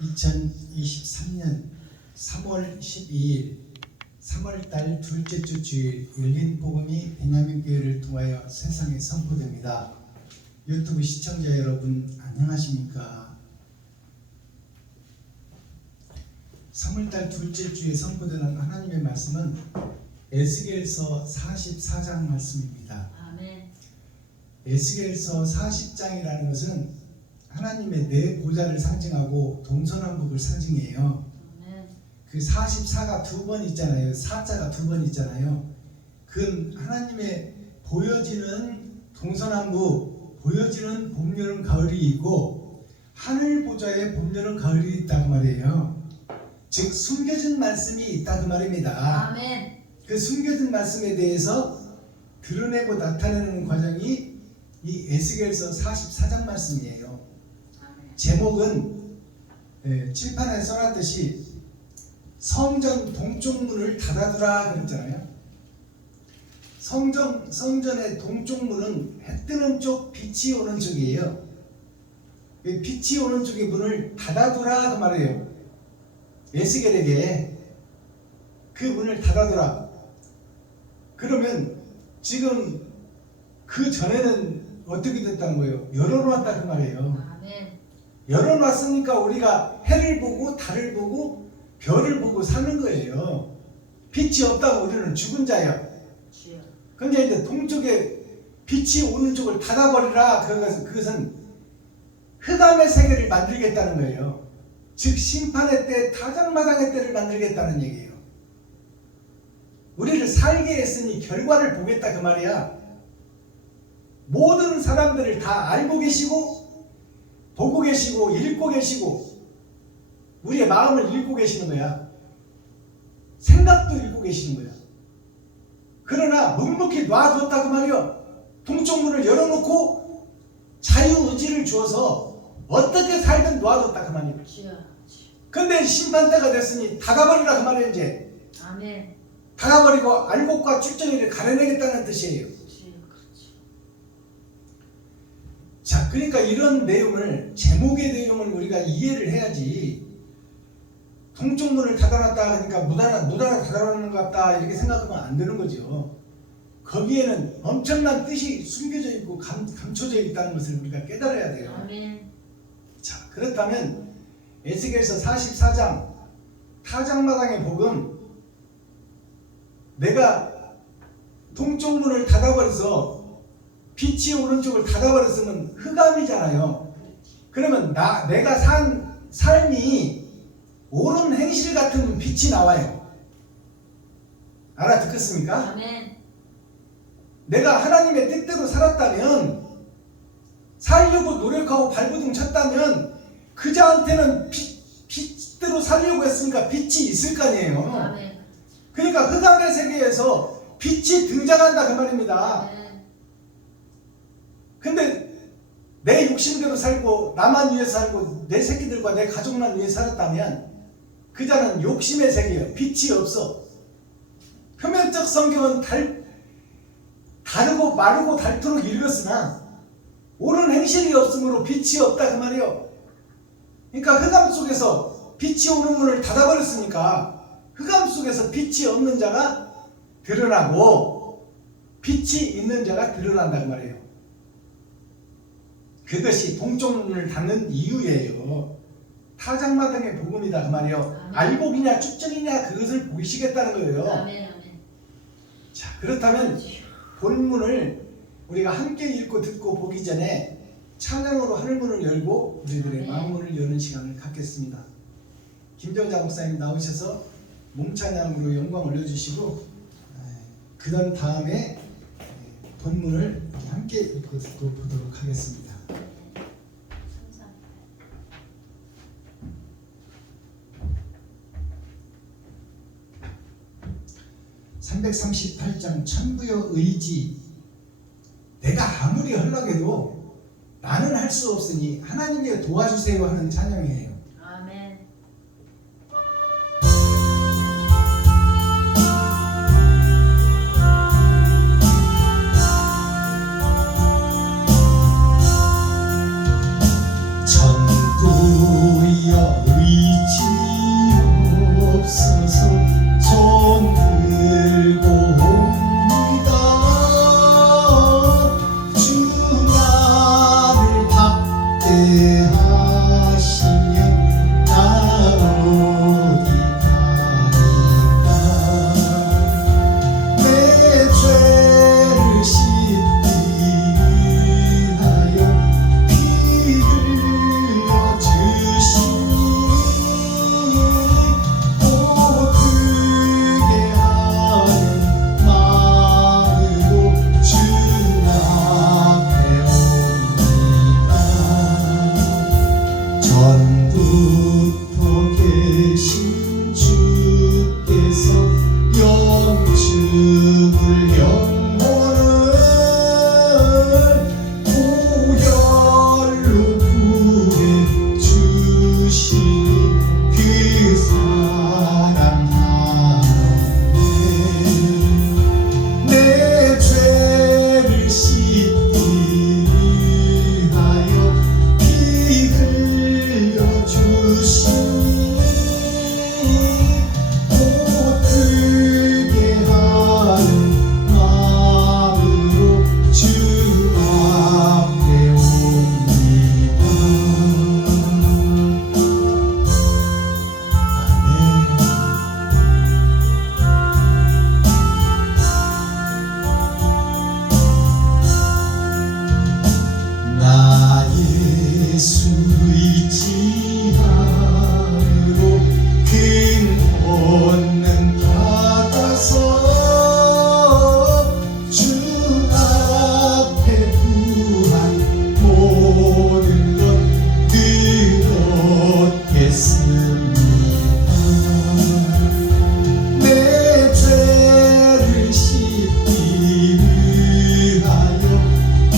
2023년 3월 12일 3월달 둘째 주 주일 열린 복음이 베냐민 교회를 통하여 세상에 선포됩니다. 유튜브 시청자 여러분 안녕하십니까? 3월달 둘째 주에 선포되는 하나님의 말씀은 에스겔서 44장 말씀입니다. 아멘. 에스겔서 40장이라는 것은 하나님의 네 보좌를 상징하고 동서남북을 상징해요. 그 44가 두 번 있잖아요. 4자가 두 번 있잖아요. 그 하나님의 보여지는 동서남북, 보여지는 봄, 여름, 가을이 있고 하늘 보좌에 봄, 여름, 가을이 있다고 말이에요. 즉 숨겨진 말씀이 있다 그 말입니다. 아멘. 그 숨겨진 말씀에 대해서 드러내고 나타내는 과정이 이 에스겔서 44장 말씀이에요. 제목은 칠판에 써놨듯이 성전 동쪽 문을 닫아두라 그랬잖아요. 성전의 동쪽 문은 해 뜨는 쪽, 빛이 오는 쪽이에요. 빛이 오는 쪽의 문을 닫아두라 그 말이에요. 에스겔에게 그 문을 닫아두라. 그러면 지금 그 전에는 어떻게 됐다는 거예요? 열어놓았다 그 말이에요. 아멘. 열어놨으니까 우리가 해를 보고 달을 보고 별을 보고 사는 거예요. 빛이 없다고 우리는 죽은 자야. 근데 이제 동쪽에 빛이 오는 쪽을 닫아버리라. 그것은 흑암의 세계를 만들겠다는 거예요. 즉 심판의 때, 타작마당의 때를 만들겠다는 얘기예요. 우리를 살게 했으니 결과를 보겠다 그 말이야. 모든 사람들을 다 알고 계시고 보고 계시고 읽고 계시고 우리의 마음을 읽고 계시는 거야. 생각도 읽고 계시는 거야. 그러나 묵묵히 놔뒀다 그 말이야. 동쪽 문을 열어놓고 자유의지를 주어서 어떻게 살든 놔뒀다 그 말이야. 근데 심판때가 됐으니 닫아버리라 그 말이야. 이제 아멘. 닫아버리고 알곡과 쭉정이를 가려내겠다는 뜻이에요. 자, 그러니까 이런 내용을, 제목의 내용을 우리가 이해를 해야지. 동쪽 문을 닫아놨다 하니까 무단하게 닫아놓는 것 같다 이렇게 생각하면 안 되는 거죠. 거기에는 엄청난 뜻이 숨겨져 있고 감춰져 있다는 것을 우리가 깨달아야 돼요. 아멘. 자, 그렇다면 에스겔서 44장 타작마당의 복음, 내가 동쪽 문을 닫아버려서 빛이 오는 쪽을 닫아버렸으면 흑암이잖아요. 그러면 내가 산 삶이 옳은 행실 같은 빛이 나와요. 알아듣겠습니까? 아멘. 내가 하나님의 뜻대로 살았다면, 살려고 노력하고 발버둥 쳤다면 그 자한테는 빛대로 살려고 했으니까 빛이 있을 거 아니에요. 아멘. 그러니까 흑암의 세계에서 빛이 등장한다 그 말입니다. 아멘. 근데 내 욕심대로 살고 나만 위해 살고 내 새끼들과 내 가족만 위해 살았다면 그 자는 욕심의 세계예요. 빛이 없어. 표면적 성경은 다르고 마르고 닳도록 읽었으나 옳은 행실이 없으므로 빛이 없다 그 말이에요. 그러니까 흑암 속에서 빛이 오는 문을 닫아버렸으니까 흑암 속에서 빛이 없는 자가 드러나고 빛이 있는 자가 드러난다 그 말이에요. 그것이 동쪽 문을 닫는 이유예요. 타작마당의 복음이다 그 말이에요. 알곡이냐 쭉정이냐 그것을 보이시겠다는 거예요. 아멘. 아멘. 자, 그렇다면 본문을 우리가 함께 읽고 듣고 보기 전에 찬양으로 하늘문을 열고 우리들의 마음문을 여는 시간을 갖겠습니다. 김정자 목사님 나오셔서 몸찬양으로 영광 올려주시고 그 다음에 본문을 함께 읽고 듣고 보도록 하겠습니다. 338장 천부여 의지. 내가 아무리 하려고 나는 할 수 없으니 하나님께 도와주세요 하는 찬양이에요. 아멘. 천부여 의지. 처음부터 계신 주께서 영축을 영혼을 보혈로 구해 주시니 그 사랑하네. 내 죄를 씻기 위하여 피 흘려 주시니 못들게 하는 마음으로 주 앞에 옵니다. 아멘. 나 예수 잊지 않으로 큰 권능 받아서 주 앞에 구한 모든 것 드렸겠습니다. 내 죄를 씻기 위하여 피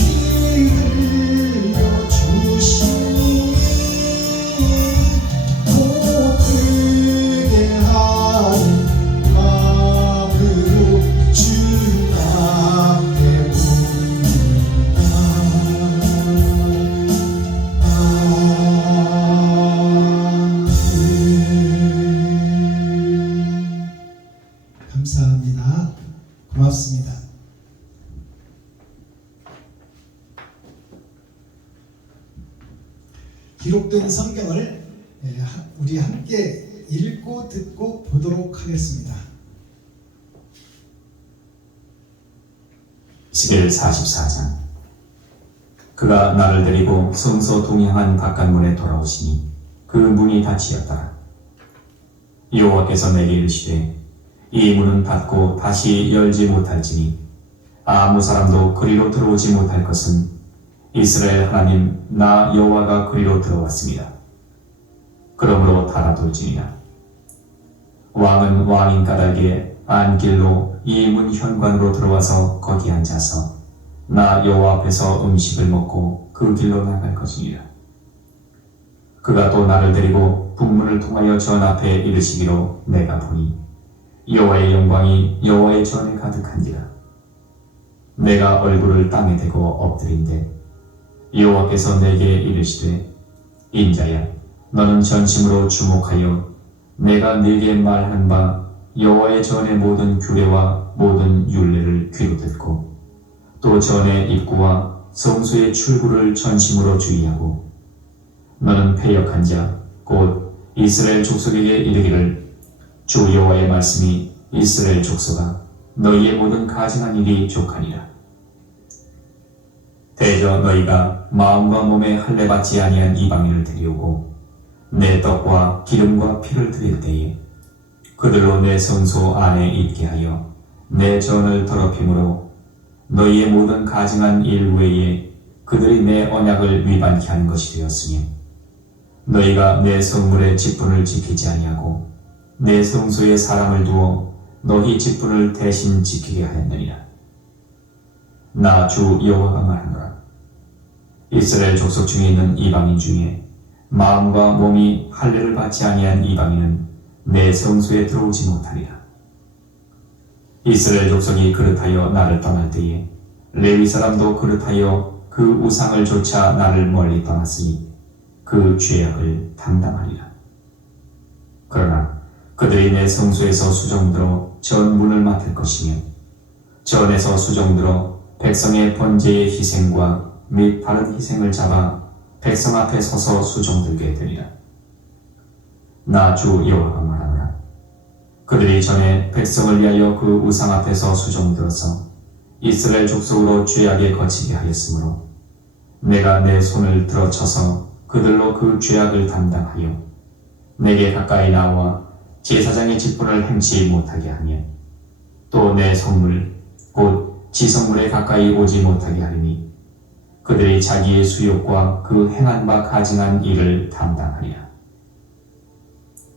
흘려 주시니 못들게 하는 마음으로 주 앞에 옵니다. 아멘. 감사합니다. 고맙습니다. 기록된 성경을 우리 함께 읽고 듣고 보도록 하겠습니다. 시겔 44장. 그가 나를 데리고 성소 동향한 바깥문에 돌아오시니 그 문이 닫히었더라. 여호와께서 내게 이르시되 이 문은 닫고 다시 열지 못할지니 아무 사람도 그리로 들어오지 못할 것은 이스라엘 하나님 나 여호와가 그리로 들어왔습니다. 그러므로 닫아둘지니라. 왕은 왕인 까닭에 안길로 이 문 현관으로 들어와서 거기 앉아서 나 여호와 앞에서 음식을 먹고 그 길로 나갈 것이니라. 그가 또 나를 데리고 북문을 통하여 전 앞에 이르시기로 내가 보니 여호와의 영광이 여호와의 전에 가득한지라. 내가 얼굴을 땅에 대고 엎드린데 여호와께서 내게 이르시되 인자야 너는 전심으로 주목하여 내가 네게 말한 바 여호와의 전의 모든 규례와 모든 율례를 귀로 듣고 또 전의 입구와 성소의 출구를 전심으로 주의하고 너는 패역한 자 곧 이스라엘 족속에게 이르기를 주 여호와의 말씀이 이스라엘 족속아 너희의 모든 가증한 일이 족하니라. 대저 너희가 마음과 몸에 할례 받지 아니한 이방인을 데려오고 내 떡과 기름과 피를 드릴 때에 그들로 내 성소 안에 있게 하여 내 전을 더럽힘으로 너희의 모든 가증한 일 외에 그들이 내 언약을 위반케 한 것이 되었으며 너희가 내 성물의 직분을 지키지 아니하고 내 성소에 사람을 두어 너희 직분을 대신 지키게 하였느니라. 나 주 여호와가 말하노라. 이스라엘 족속 중에 있는 이방인 중에 마음과 몸이 할례를 받지 아니한 이방인은 내 성소에 들어오지 못하리라. 이스라엘 족속이 그릇하여 나를 떠날 때에 레위 사람도 그릇하여 그 우상을 조차 나를 멀리 떠났으니 그 죄악을 담당하리라. 그러나 그들이 내 성소에서 수종들어 전문을 맡을 것이며 전에서 수종들어 백성의 번제의 희생과 및 다른 희생을 잡아 백성 앞에 서서 수종들게 되리라. 나 주 여호와가 말하노라. 그들이 전에 백성을 위하여 그 우상 앞에서 수종들어서 이스라엘 족속으로 죄악에 거치게 하였으므로 내가 내 손을 들어 쳐서 그들로 그 죄악을 담당하여 내게 가까이 나와 제사장의 직분을 행치 못하게 하며 또 내 성물 곧 지성물에 가까이 오지 못하게 하리니 그들이 자기의 수욕과 그 행한 바 가증한 일을 담당하리라.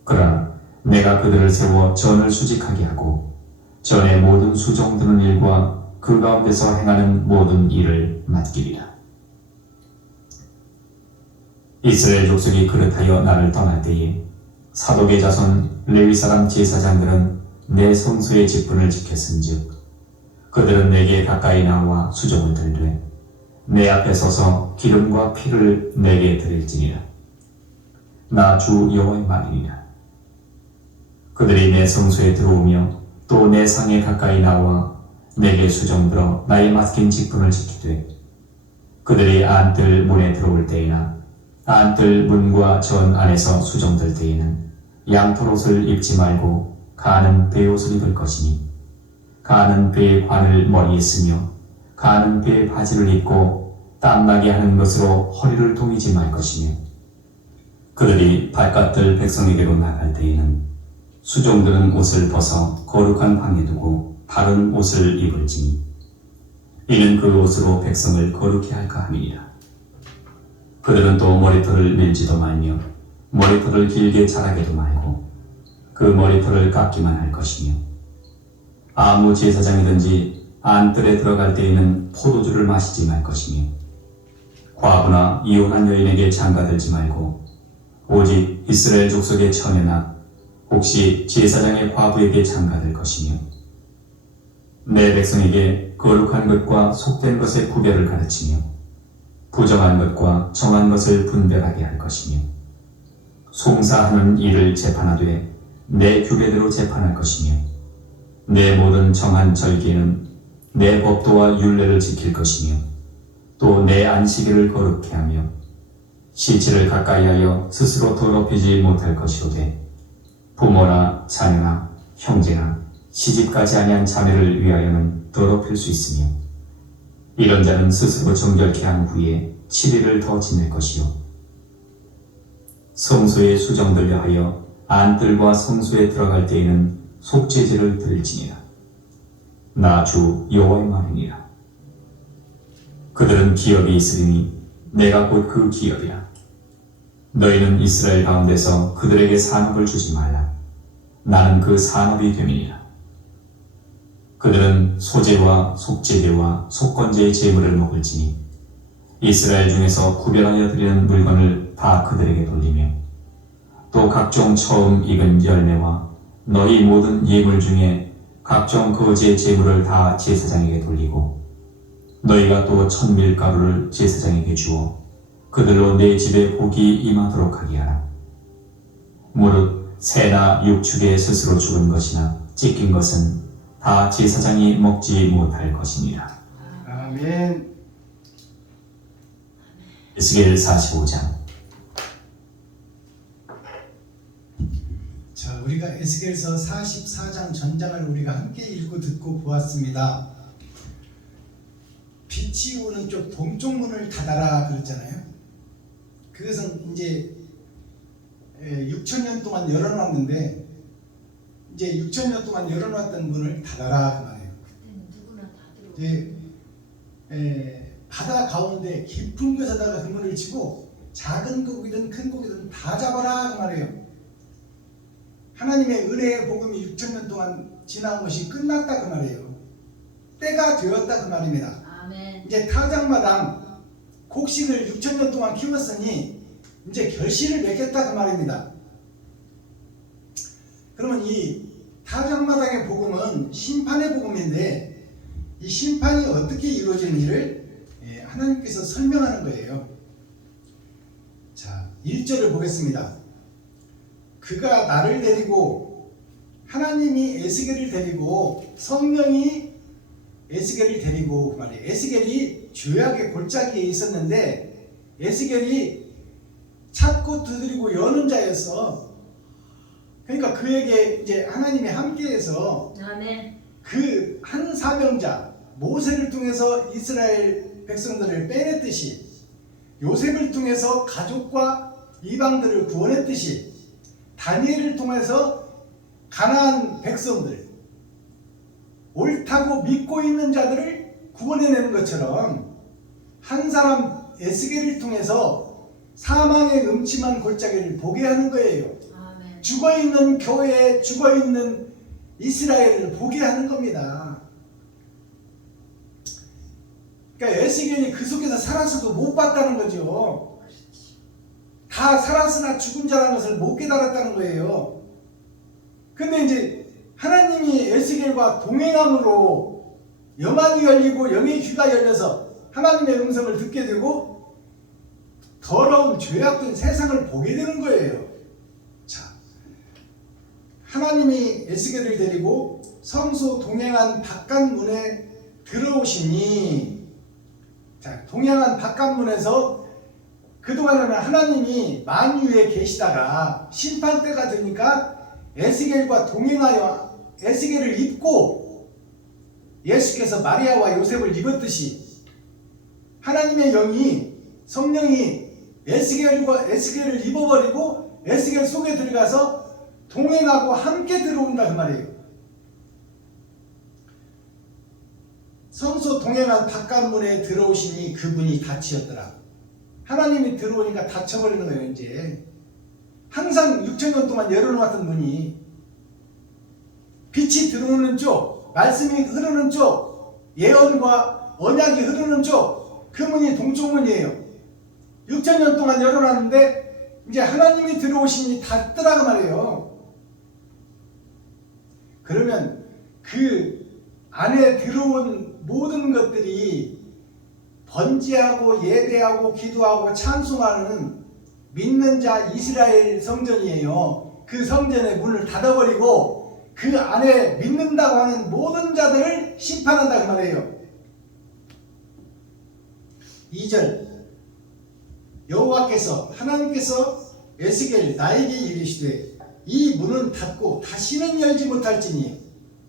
그러나 내가 그들을 세워 전을 수직하게 하고 전의 모든 수종드는 일과 그 가운데서 행하는 모든 일을 맡기리라. 이스라엘 족속이 그릇하여 나를 떠날 때에 사독의 자손 레위 사람 제사장들은 내 성소의 직분을 지켰은즉 그들은 내게 가까이 나와 수종을 들되 내 앞에 서서 기름과 피를 내게 드릴지니라. 나 주 여호와의 말이니라. 그들이 내 성소에 들어오며 또 내 상에 가까이 나와 내게 수종들어 나의 맡긴 직분을 지키되 그들이 안뜰 문에 들어올 때에나 안뜰 문과 전 안에서 수종들 때에는 양털옷을 입지 말고 가는 베옷을 입을 것이니 가는 베의 관을 머리에 쓰며 가는 베의 바지를 입고 땀나게 하는 것으로 허리를 동이지 말 것이며 그들이 바깥들 백성에게로 나갈 때에는 수종들은 옷을 벗어 거룩한 방에 두고 다른 옷을 입을지니 이는 그 옷으로 백성을 거룩히 할까 함이니라. 그들은 또 머리털을 밀지도 말며 머리털을 길게 자라게도 말고 그 머리털을 깎기만 할 것이며 아무 제사장이든지 안뜰에 들어갈 때에는 포도주를 마시지 말 것이며 과부나 이혼한 여인에게 장가들지 말고 오직 이스라엘 족속의 처녀나 혹시 제사장의 과부에게 장가들 것이며 내 백성에게 거룩한 것과 속된 것의 구별을 가르치며 부정한 것과 정한 것을 분별하게 할 것이며 송사하는 일을 재판하되 내 규례대로 재판할 것이며 내 모든 정한 절기에는 내 법도와 율례를 지킬 것이며 또 내 안식일을 거룩히 하며 시체를 가까이하여 스스로 더럽히지 못할 것이로되 부모나 자녀나 형제나 시집가지 아니한 자매를 위하여는 더럽힐 수 있으며 이런 자는 스스로 정결케 한 후에 7일을 더 지낼 것이요 성소에 수정들려 하여 안뜰과 성소에 들어갈 때에는 속죄제를 드릴지니라. 나 주 여호와의 말이니라. 그들은 기업이 있으리니 내가 곧 그 기업이라. 너희는 이스라엘 가운데서 그들에게 산업을 주지 말라. 나는 그 산업이 됨이니라. 그들은 소제와 속제제와 속건제의 제물을 먹을지니 이스라엘 중에서 구별하여 드리는 물건을 다 그들에게 돌리며 또 각종 처음 익은 열매와 너희 모든 예물 중에 각종 거지의 제물을 다 제사장에게 돌리고 너희가 또 천밀가루를 제사장에게 주어 그들로 내 집에 복이 임하도록 하게 하라. 무릇 새나 육축에 스스로 죽은 것이나 찢긴 것은 다 제사장이 먹지 못할 것이니라. 아멘. 에스겔 45장. 자, 우리가 에스겔서 44장 전장을 우리가 함께 읽고 듣고 보았습니다. 빛이 오는 쪽 동쪽 문을 닫아라 그랬잖아요. 그것은 이제 6,000년 동안 열어놨는데 이제 6,000년 동안 열어놨던 문을 닫아라 그 말이에요. 이제 바다 가운데 깊은 곳에다가 그 문을 치고 작은 고기든 큰 고기든 다 잡아라 그 말이에요. 하나님의 은혜의 복음이 6,000년 동안 지나온 것이 끝났다 그 말이에요. 때가 되었다 그 말입니다. 아멘. 이제 타작마당 곡식을 6,000년 동안 키웠으니 이제 결실을 맺겠다 그 말입니다. 그러면 이 타작마당의 복음은 심판의 복음인데 이 심판이 어떻게 이루어지는지를 하나님께서 설명하는 거예요. 자, 1절을 보겠습니다. 그가 나를 데리고 하나님이 에스겔을 데리고 성령이 에스겔을 데리고 그 말이에요. 에스겔이 죄악의 골짜기에 있었는데 에스겔이 찾고 두드리고 여는 자였어. 그러니까 그에게 이제 하나님이 함께해서 아멘. 그 한 사명자 모세를 통해서 이스라엘 백성들을 빼냈듯이 요셉을 통해서 가족과 이방들을 구원했듯이 다니엘을 통해서 가나안 백성들 옳다고 믿고 있는 자들을 구원해내는 것처럼 한 사람 에스겔을 통해서 사망의 음침한 골짜기를 보게 하는 거예요. 아멘. 죽어있는 교회, 죽어있는 이스라엘을 보게 하는 겁니다. 그러니까 에스겔이 그 속에서 살았어도 못 봤다는 거죠. 다 살았으나 죽은 자라는 것을 못 깨달았다는 거예요. 근데 이제 하나님이 에스겔과 동행함으로 영안이 열리고 영의 귀가 열려서 하나님의 음성을 듣게 되고 더러운 죄악된 세상을 보게 되는 거예요. 자, 하나님이 에스겔을 데리고 성소 동행한 바깥문에 들어오시니, 자, 동행한 바깥문에서 그동안에는 하나님이 만유에 계시다가 심판 때가 되니까 에스겔과 동행하여 에스겔을 입고 예수께서 마리아와 요셉을 입었듯이 하나님의 영이, 성령이 에스겔을 입어버리고 에스겔 속에 들어가서 동행하고 함께 들어온다 그 말이에요. 성소 동행한 바깥문에 들어오시니 그분이 닫히었더라. 하나님이 들어오니까 닫혀버리는 거예요. 이제 항상 6,000년 동안 열어놓았던 문이, 빛이 들어오는 쪽, 말씀이 흐르는 쪽, 예언과 언약이 흐르는 쪽, 그 문이 동쪽 문이에요. 6,000년 동안 열어놨는데 이제 하나님이 들어오시니 닫더라 그 말이에요. 그러면 그 안에 들어온 모든 것들이 번제하고 예배하고 기도하고 찬송하는 믿는 자 이스라엘 성전이에요. 그 성전의 문을 닫아버리고 그 안에 믿는다고 하는 모든 자들을 심판한다 그 말이에요. 2절, 여호와께서 하나님께서 에스겔 나에게 이르시되 이 문은 닫고 다시는 열지 못할지니,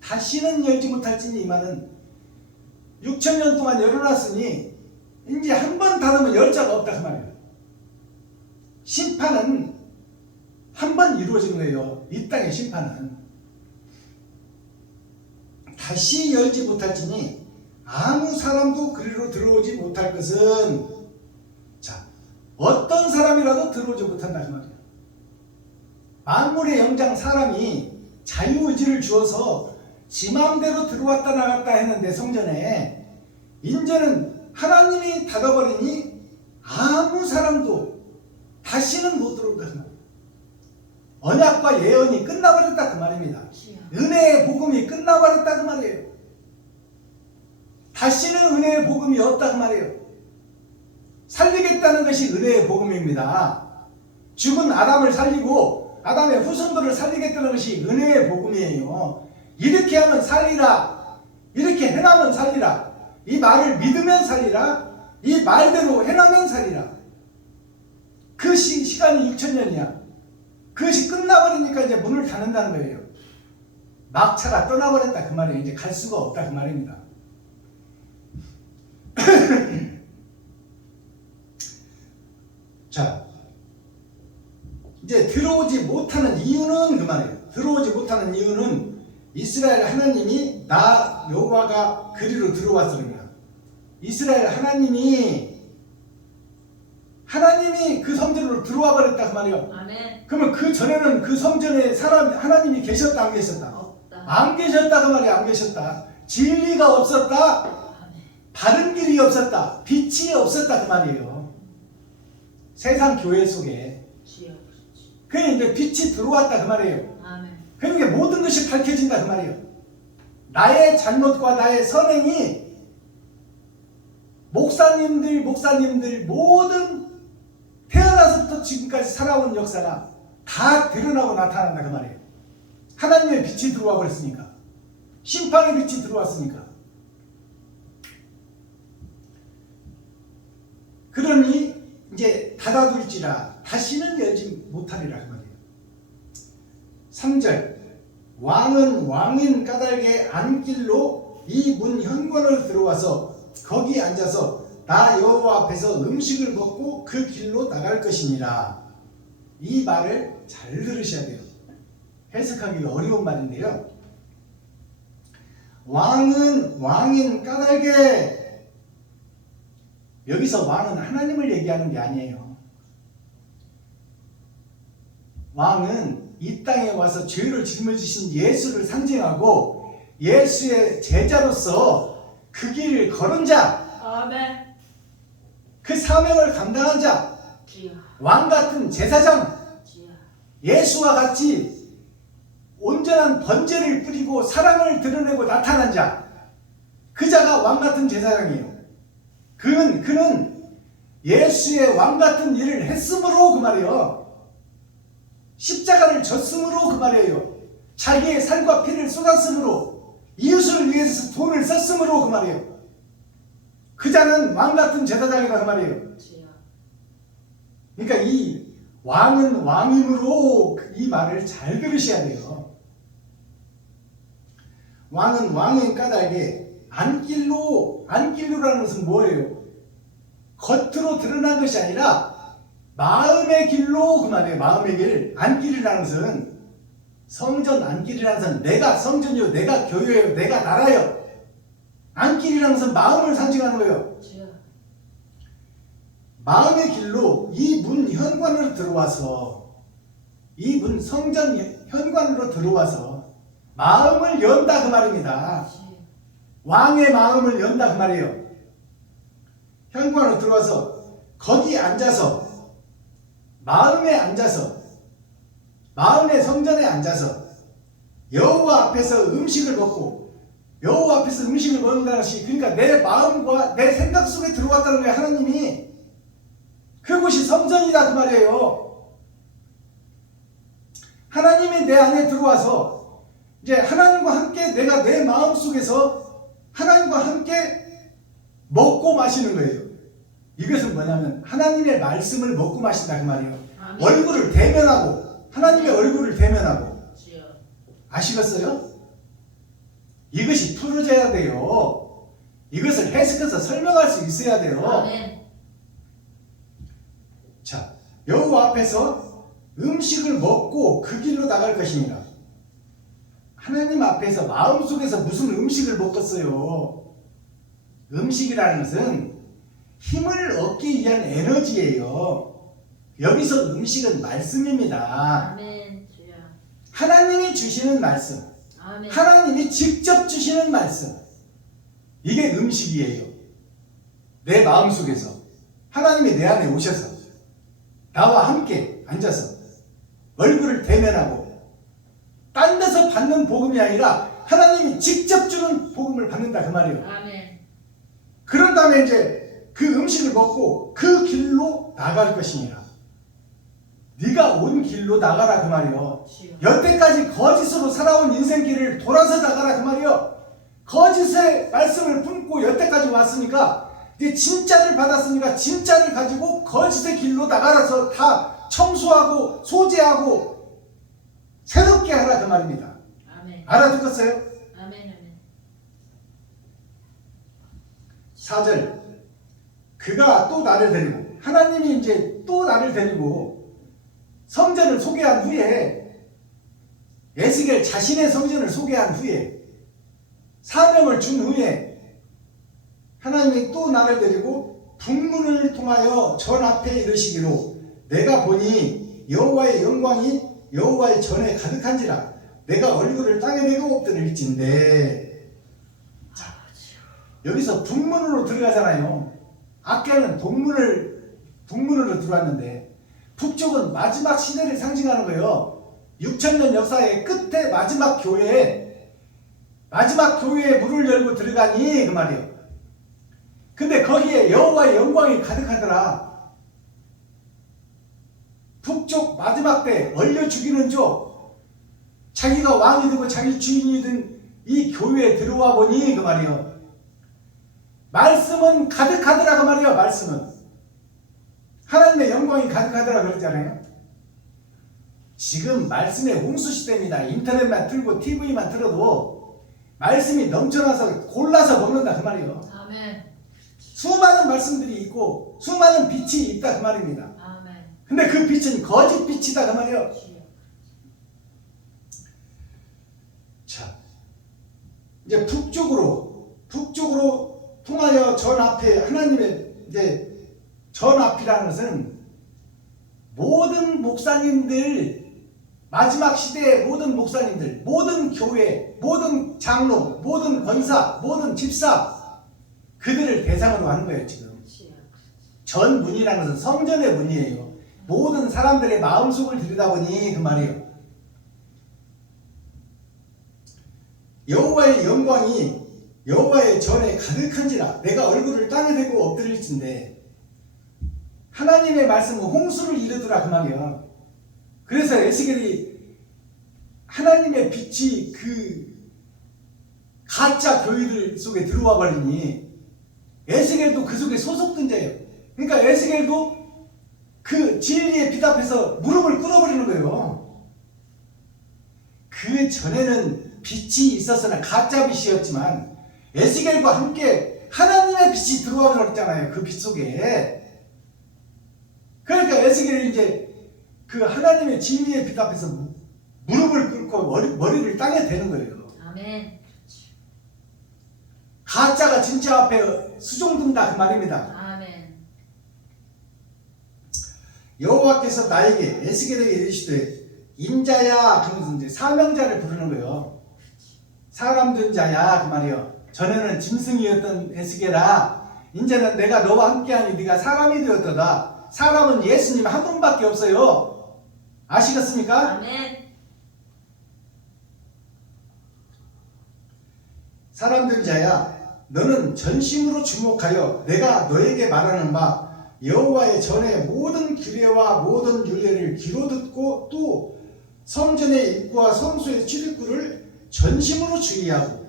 다시는 열지 못할지니, 이 말은 6,000년 동안 열어놨으니 이제 한 번 닫으면 열 자가 없다 그 말이에요. 심판은 한 번 이루어지는 거예요. 이 땅의 심판은. 다시 열지 못할지니 아무 사람도 그리로 들어오지 못할 것은, 자, 어떤 사람이라도 들어오지 못한다 그 말이에요. 만물의 영장 사람이 자유의지를 주어서 지 마음대로 들어왔다 나갔다 했는데 성전에, 이제는 하나님이 닫아버리니 아무 사람도 다시는 못 들어온다 그 말이에요. 언약과 예언이 끝나버렸다 그 말입니다. 은혜의 복음이 끝나버렸다 그 말이에요. 다시는 은혜의 복음이 없다 그 말이에요. 살리겠다는 것이 은혜의 복음입니다. 죽은 아담을 살리고 아담의 후손들을 살리겠다는 것이 은혜의 복음이에요. 이렇게 하면 살리라, 이렇게 행하면 살리라, 이 말을 믿으면 살리라, 이 말대로 행하면 살리라. 그 시간이 6,000년이야. 그것이 끝나버리니까 이제 문을 닫는다는 거예요. 막차가 떠나버렸다 그 말이에요. 이제 갈 수가 없다 그 말입니다. 자, 이제 들어오지 못하는 이유는 그 말이에요. 들어오지 못하는 이유는 이스라엘 하나님이 나 여호와가 그리로 들어왔으니까. 이스라엘 하나님이 그 성전으로 들어와 버렸다 그 말이에요. 아멘. 그러면 그 전에는 그 성전에 하나님이 계셨다 안 계셨다? 없다. 안 계셨다 그 말이에요. 안 계셨다. 진리가 없었다. 아멘. 바른 길이 없었다. 빛이 없었다 그 말이에요. 세상 교회 속에. 주여. 그러니까 이제 빛이 들어왔다 그 말이에요. 아멘. 그러니까 모든 것이 밝혀진다 그 말이에요. 나의 잘못과 나의 선행이 목사님들 모든 태어나서부터 지금까지 살아온 역사가 다 드러나고 나타난다 그 말이에요. 하나님의 빛이 들어와 버렸으니까, 심판의 빛이 들어왔으니까. 그러니 이제 닫아둘지라 다시는 열지 못하리라 그 말이에요. 3절, 왕은 왕인 까닭의 안길로 이 문 현관을 들어와서 거기 앉아서 나 여호와 앞에서 음식을 먹고 그 길로 나갈 것이니라. 이 말을 잘 들으셔야 돼요. 해석하기가 어려운 말인데요. 왕은 왕인 까닭에, 여기서 왕은 하나님을 얘기하는 게 아니에요. 왕은 이 땅에 와서 죄를 짊어지신 예수를 상징하고 예수의 제자로서 그 길을 걸은 자, 아멘. 그 사명을 감당한 자, 주여. 왕 같은 제사장, 주여. 예수와 같이 온전한 번제를 뿌리고 사랑을 드러내고 나타난 자, 그 자가 왕 같은 제사장이에요. 그는 예수의 왕 같은 일을 했으므로 그 말이에요. 십자가를 졌으므로 그 말이에요. 자기의 살과 피를 쏟았으므로, 이웃을 위해서 돈을 썼으므로 그 말이에요. 그 자는 왕 같은 제사장이다 그 말이에요. 주여. 그러니까 이 왕은 왕임으로 이 말을 잘 들으셔야 돼요. 왕은 왕의 까닭에 안길로라는 것은 뭐예요? 겉으로 드러난 것이 아니라 마음의 길로 그 말이에요. 마음의 길. 안길이라는 것은, 성전 안길이라는 것은 내가 성전이요, 내가 교회요, 내가 나라요. 안길이라는 것은 마음을 상징하는 거예요. 주여. 마음의 길로 이 문 현관으로 들어와서, 이 문 성전 현관으로 들어와서 마음을 연다 그 말입니다. 주여. 왕의 마음을 연다 그 말이에요. 현관으로 들어와서 거기 앉아서, 마음의 성전에 앉아서 여호와 앞에서 음식을 먹고, 여호와 앞에서 음식을 먹는다는 것이, 그러니까 내 마음과 내 생각 속에 들어왔다는 거예요. 하나님이 그곳이 성전이다 그 말이에요. 하나님이 내 안에 들어와서 이제 하나님과 함께 내가 내 마음 속에서 하나님과 함께 먹고 마시는 거예요. 이것은 뭐냐면 하나님의 말씀을 먹고 마신다 그 말이에요. 아멘. 얼굴을 대면하고, 하나님의 얼굴을 대면하고. 주여. 아시겠어요? 이것이 풀어져야 돼요. 이것을 해석해서 설명할 수 있어야 돼요. 아멘. 자, 여호와 앞에서 음식을 먹고 그 길로 나갈 것이니라. 하나님 앞에서 마음속에서 무슨 음식을 먹겠어요? 음식이라는 것은 힘을 얻기 위한 에너지예요. 여기서 음식은 말씀입니다. 아멘. 주여. 하나님이 주시는 말씀, 아멘. 하나님이 직접 주시는 말씀, 이게 음식이에요. 내 마음속에서 하나님이 내 안에 오셔서 나와 함께 앉아서 얼굴을 대면하고, 딴 데서 받는 복음이 아니라 하나님이 직접 주는 복음을 받는다 그 말이에요. 아멘. 그런 다음에 이제 그 음식을 먹고 그 길로 나갈 것이니라. 네가 온 길로 나가라 그 말이에요. 주여. 여태까지 거짓으로 살아온 인생길을 돌아서 나가라 그 말이에요. 거짓의 말씀을 품고 여태까지 왔으니까, 이제 진짜를 받았으니까 진짜를 가지고 거짓의 길로 나가라서 다 청소하고 소재하고 새롭게 하라 그 말입니다. 아멘. 알아듣겠어요? 아멘. 아멘. 4절, 그가 또 나를 데리고, 하나님이 이제 또 나를 데리고 성전을 소개한 후에, 에스겔 자신의 성전을 소개한 후에, 사명을 준 후에 하나님이 또 나를 데리고 북문을 통하여 전 앞에 이르시기로, 내가 보니 여호와의 영광이 여호와의 전에 가득한지라, 내가 얼굴을 땅에 대고 엎드릴진대. 여기서 북문으로 들어가잖아요. 아까는 북문으로 들어왔는데, 북쪽은 마지막 시대를 상징하는 거예요. 6,000년 역사의 끝에 마지막 교회에 문을 열고 들어가니 그 말이에요. 근데 거기에 여호와의 영광이 가득하더라. 북쪽 마지막 때 얼려 죽이는 쪽, 자기가 왕이 되고 자기 주인이 된 이 교회에 들어와 보니 그 말이에요. 말씀은 가득하더라 그 말이에요. 말씀은 하나님의 영광이 가득하더라 그랬잖아요. 지금 말씀의 홍수시대입니다. 인터넷만 틀고 TV만 틀어도 말씀이 넘쳐나서 골라서 먹는다 그 말이에요. 아멘. 수많은 말씀들이 있고 수많은 빛이 있다 그 말입니다. 아멘. 근데 그 빛은 거짓 빛이다 그 말이에요. 주여. 자, 이제 북쪽으로 통하여 전 앞에, 하나님의 이제 전 앞이라는 것은 모든 목사님들 마지막 시대의 모든 목사님들, 모든 교회, 모든 장로, 모든 권사, 모든 집사, 그들을 대상으로 하는 거예요. 지금 주여. 전 문이라는 것은 성전의 문이에요. 모든 사람들의 마음속을 들여다보니 그 말이에요. 여호와의 영광이 여호와의 전에 가득한지라 내가 얼굴을 땅에 대고 엎드릴진데, 하나님의 말씀은 홍수를 이루더라 그 말이야. 그래서 에스겔이 하나님의 빛이 그 가짜 교회들 속에 들어와 버리니 에스겔도 그 속에 소속된 자예요. 그러니까 에스겔도 그 진리의 빛 앞에서 무릎을 꿇어버리는 거예요. 그 전에는 빛이 있었으나 가짜 빛이었지만 에스겔과 함께 하나님의 빛이 들어와 버렸잖아요. 그 빛 속에. 그러니까 에스겔이 이제 그 하나님의 진리의 빛 앞에서 무릎을 꿇고 머리를 땅에 대는 거예요. 아멘. 가짜가 진짜 앞에 수종든다 그 말입니다. 아멘. 여호와께서 나에게 에스겔에게 이르시되 인자야, 그러면서 이제 사명자를 부르는 거예요. 사람 된 자야 그 말이요. 전에는 짐승이었던 에스겔아, 이제는 내가 너와 함께하니 네가 사람이 되었도다. 사람은 예수님 한 분밖에 없어요. 아시겠습니까? 아멘. 사람 된 자야, 너는 전심으로 주목하여 내가 너에게 말하는 바 여호와의 전에 모든 규례와 모든 율례를 귀로 듣고 또 성전의 입구와 성소의 출입구를 전심으로 주의하고.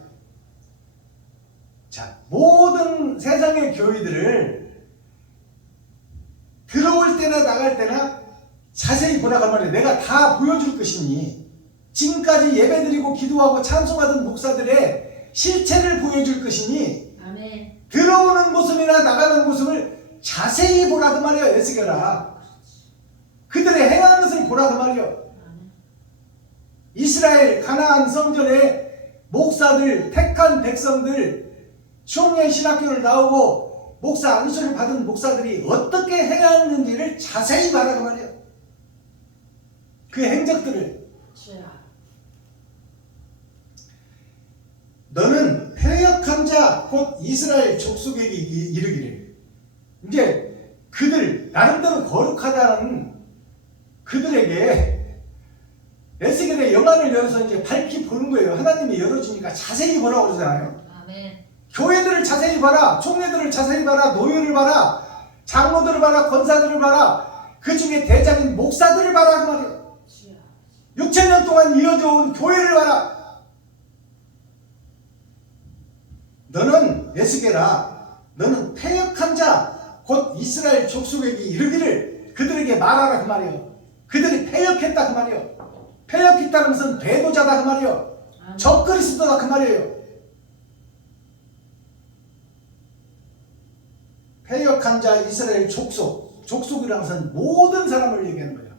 자, 모든 세상의 교회들을 들어올 때나 나갈 때나 자세히 보라고 말이에요. 내가 다 보여줄 것이니, 지금까지 예배드리고 기도하고 찬송하던 목사들의 실체를 보여줄 것이니 아멘. 들어오는 모습이나 나가는 모습을 자세히 보라고 말이에요. 에스겔아, 그들의 행하는 것을 보라고 말이에요. 아멘. 이스라엘 가나안 성전에 목사들, 택한 백성들, 총회 신학교를 나오고 목사 안수를 받은 목사들이 어떻게 행하는지를 자세히 말하고 말이에요. 그 행적들을. 주여. 너는 패역한 자 곧 이스라엘 족속에게 이르기를. 이제 그들 나름대로 거룩하다는 그들에게 에스겔의 영안을 열어서 이제 밝히 보는 거예요. 하나님이 열어주니까 자세히 보라고 그러잖아요. 아멘. 교회들을 자세히 봐라, 총회들을 자세히 봐라, 노예를 봐라, 장로들을 봐라, 권사들을 봐라, 그 중에 대장인 목사들을 봐라 그 말이에요. 주여. 6,000년 동안 이어져 온 교회를 봐라. 너는 에스겔아, 너는 패역한 자 곧 이스라엘 족속에게 이르기를 그들에게 말하라 그 말이에요. 그들이 패역했다 그 말이에요. 패역했다는 것은 배도자다 그 말이에요. 아멘. 적그리스도다 그 말이에요. 패역한 자 이스라엘 족속이라는 것은 모든 사람을 얘기하는 거예요.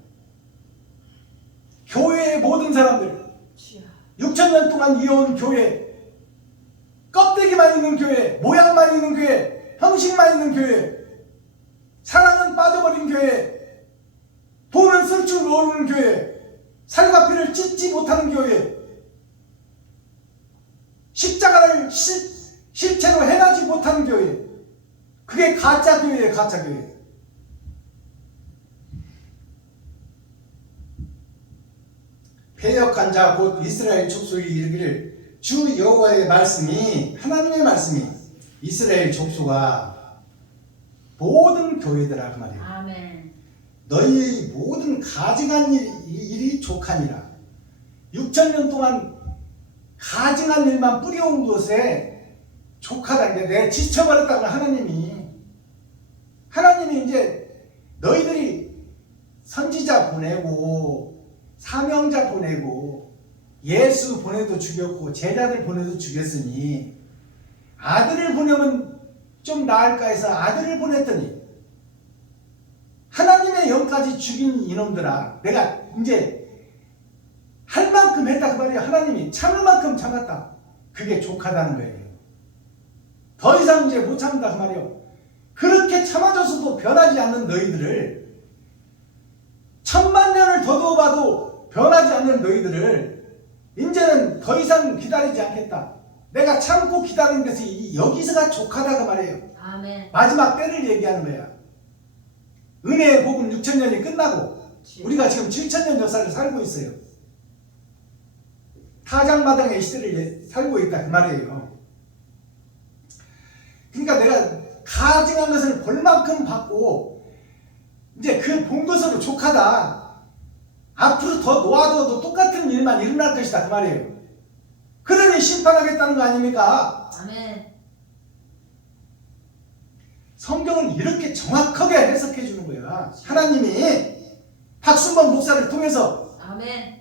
교회의 모든 사람들, 주여. 6,000년 동안 이어온 교회, 껍데기만 있는 교회, 모양만 있는 교회, 형식만 있는 교회, 사랑은 빠져버린 교회, 돈은 쓸 줄 모르는 교회, 살과 피를 찢지 못하는 교회, 십자가를 실체로 행하지 못하는 교회, 그게 가짜 교회예요. 가짜 교회. 패역한 자 곧 이스라엘 족속이 이르기를 주 여호와의 말씀이, 하나님의 말씀이 이스라엘 족속아 모든 교회들아 그 말이에요. 아멘. 너희의 모든 가증한 일이 족하니라. 6,000년 동안 가증한 일만 뿌려온 것에 족하다는 게, 내 지쳐버렸다고 하나님이 이제 너희들이 선지자 보내고 사명자 보내고 예수 보내도 죽였고 제자들 보내도 죽였으니 아들을 보내면 좀 나을까 해서 아들을 보냈더니 하나님의 영까지 죽인 이놈들아, 내가 이제 할 만큼 했다 그 말이에요. 하나님이 참을 만큼 참았다. 그게 족하다는 거예요. 더 이상 이제 못 참는다 그 말이에요. 그렇게 참아줘서도 변하지 않는 너희들을 1000만 년을 더듬어봐도 변하지 않는 너희들을 이제는 더 이상 기다리지 않겠다. 내가 참고 기다리는 것이 여기서가 족하다 그 말이에요. 아멘. 마지막 때를 얘기하는 거야. 은혜의 복음 6,000년이 끝나고 우리가 지금 7,000년 역사를 살고 있어요. 타작마당의 시대를 살고 있다 그 말이에요. 그러니까 내가 가증한 것을 볼 만큼 받고 이제 그 본 것으로 족하다. 앞으로 더 놓아둬도 똑같은 일만 일어날 것이다 그 말이에요. 그러니 심판하겠다는 거 아닙니까? 아멘. 성경을 이렇게 정확하게 해석해 주는 거야. 하나님이 박순범 목사를 통해서 아멘.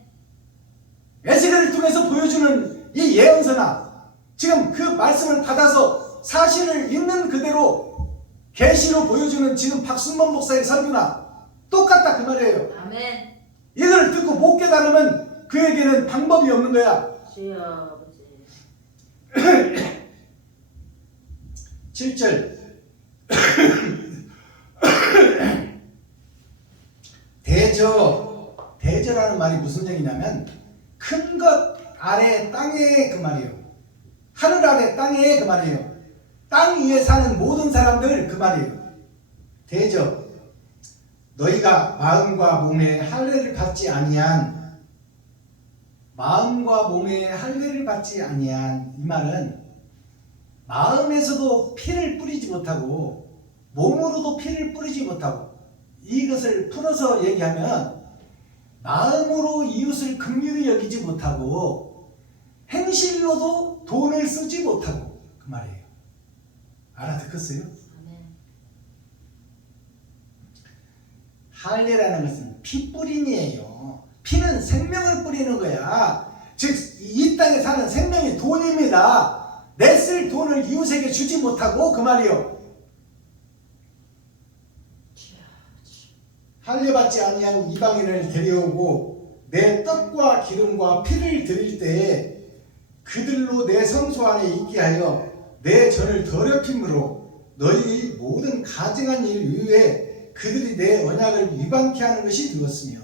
에스겔을 통해서 보여주는 이 예언서나 지금 그 말씀을 받아서 사실을 있는 그대로 계시로 보여주는 지금 박순범 목사의 설교나 똑같다 그 말이에요. 아멘. 이걸 듣고 못 깨달으면 그에게는 방법이 없는 거야. 주여 아버지. 7절 대저라는 말이 무슨 얘기냐면 큰 것 아래 땅에 그 말이에요. 하늘 아래 땅에 그 말이에요. 땅 위에 사는 모든 사람들 그 말이에요. 대저 너희가 마음과 몸에 할례를 받지 아니한 이 말은 마음에서도 피를 뿌리지 못하고 몸으로도 피를 뿌리지 못하고 이것을 풀어서 얘기하면 마음으로 이웃을 긍휼히 여기지 못하고 행실로도 돈을 쓰지 못하고 그 말이에요. 알아듣겠어요? 아멘. 할례라는 것은 피 뿌림이에요. 피는 생명을 뿌리는 거야. 즉 이 땅에 사는 생명이 돈입니다. 내 쓸 돈을 이웃에게 주지 못하고 그 말이요. 할례 받지 아니한 이방인을 데려오고 내 떡과 기름과 피를 드릴 때에 그들로 내 성소 안에 있게 하여 내 전을 더럽힘으로 너희의 모든 가증한 일 이후에 그들이 내 언약을 위반케 하는 것이 되었으며.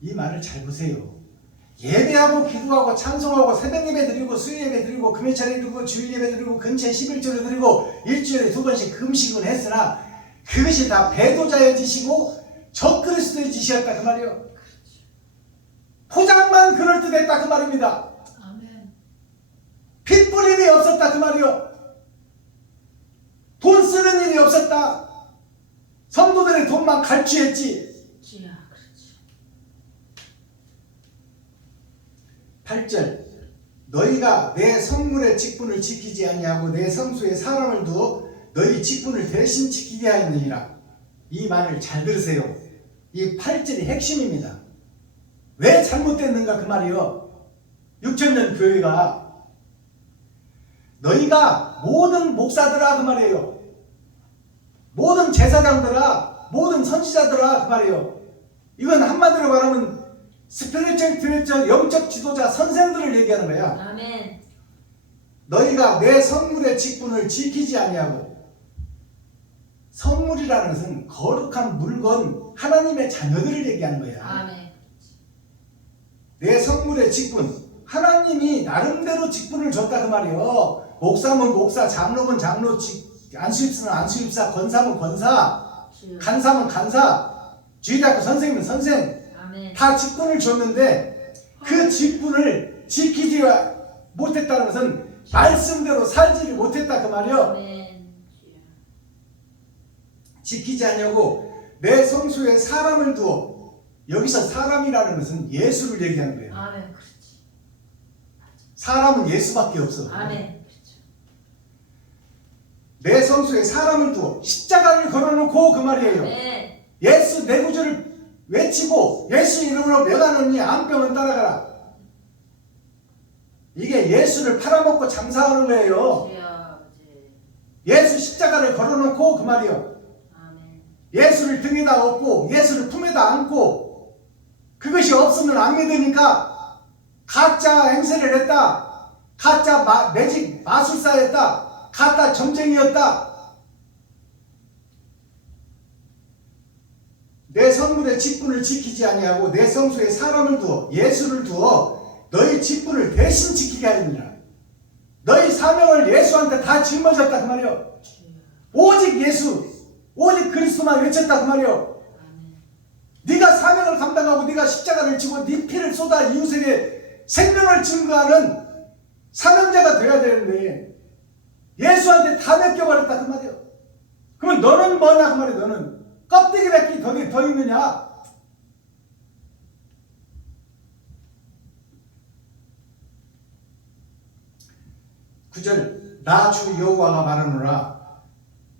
이 말을 잘 보세요. 예배하고 기도하고 찬송하고 새벽 예배 드리고 수요 예배 드리고 금요 차례 드리고 주일 예배 드리고 근처에 11조를 드리고 일주일에 2번씩 금식은 했으나 그것이 다 배도자의 짓이고 적그리스도의 짓이었다 그 말이요. 포장만 그럴듯했다 그 말입니다. 아멘. 핏뿌림이 없었다 그 말이요. 돈 쓰는 일이 없었다. 성도들의 돈만 갈취했지. 주여 그렇지. 8절 너희가 내 성물의 직분을 지키지 아니하고 내 성소에 사람을 두어 너희 직분을 대신 지키게 하였느니라. 이 말을 잘 들으세요. 이 8절이 핵심입니다. 왜 잘못됐는가 그 말이요. 6,000년 교회가 너희가 모든 목사들아 그 말이에요. 모든 제사장들아 모든 선지자들아 그 말이에요. 이건 한마디로 말하면 스피리추얼 영적 지도자 선생들을 얘기하는 거야. 아멘. 너희가 내 성물의 직분을 지키지 아니하고, 성물이라는 것은 거룩한 물건 하나님의 자녀들을 얘기하는 거야. 아멘. 내 성물의 직분, 하나님이 나름대로 직분을 줬다 그 말이요. 목사면 목사, 장로면 장로, 안수입사는 안수입사, 권사면 권사, 주여. 간사면 간사, 주일학교 선생님은 선생, 아멘. 다 직분을 줬는데 그 직분을 지키지 못했다는 것은 말씀대로 살지를 못했다 그 말이요. 아멘. 주여. 지키지 않냐고 내 성소에 사람을 두어. 여기서 사람이라는 것은 예수를 얘기하는 거예요. 아멘. 그렇지. 사람은 예수밖에 없어. 아멘. 그렇죠. 내 성소에 사람을 두어 십자가를 걸어놓고 그 말이에요. 아멘. 예수 내 구주를 외치고 예수 이름으로 명하노니 암병은 따라가라. 이게 예수를 팔아먹고 장사하는 거예요. 주여 아버지. 예수 십자가를 걸어놓고 그 말이요. 아멘. 예수를 등에다 업고 예수를 품에다 안고 그것이 없으면 안 믿으니까 가짜 행세를 했다. 가짜 매직 마술사였다. 가짜 점쟁이였다. 내 성문의 직분을 지키지 아니하고 내 성소에 사람을 두어 예수를 두어 너희 직분을 대신 지키게 하느니라. 너희 사명을 예수한테 다 짊어졌다 그 말이요. 오직 예수, 오직 그리스도만 외쳤다 그 말이요. 네가 사명을 감당하고 네가 십자가를 지고 네 피를 쏟아 이웃에게 생명을 증거하는 사명자가 되어야 되는데 예수한테 다 맡겨버렸다 그 말이요. 그러면 너는 뭐냐 그 말이야. 너는 껍데기밖에 더 있느냐. 구절 나 주 여호와가 말하노라.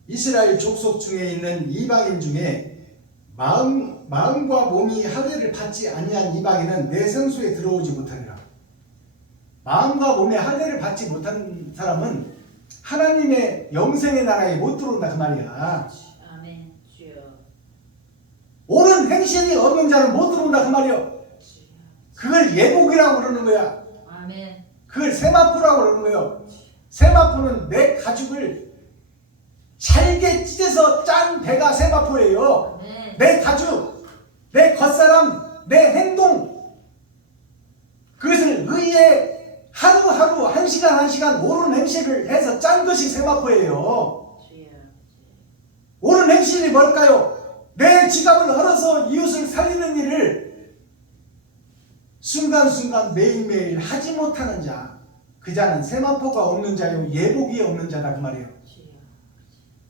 이스라엘 족속 중에 있는 이방인 중에 마음과 몸이 할례를 받지 아니한 이방인은 내 성소에 들어오지 못하리라. 마음과 몸에 할례를 받지 못한 사람은 하나님의 영생의 나라에 못 들어온다 그 말이야. 아멘. 주여. 옳은 행실이 없는 자는 못 들어온다 그 말이요. 그걸 예복이라고 그러는 거야. 아멘. 그걸 세마포라고 그러는 거예요. 세마포는 내 가죽을 잘게 찢어서 짠 배가 세마포예요. 아멘. 내 가죽, 내 겉사람, 내 행동, 그것을 의에 하루하루 한 시간 옳은 행실을 해서 짠 것이 세마포예요. 주여. 옳은 행실이 뭘까요? 내 지갑을 헐어서 이웃을 살리는 일을 순간순간 매일매일 하지 못하는 자, 그 자는 세마포가 없는 자요 예복이 없는 자다 그 말이에요. 주여.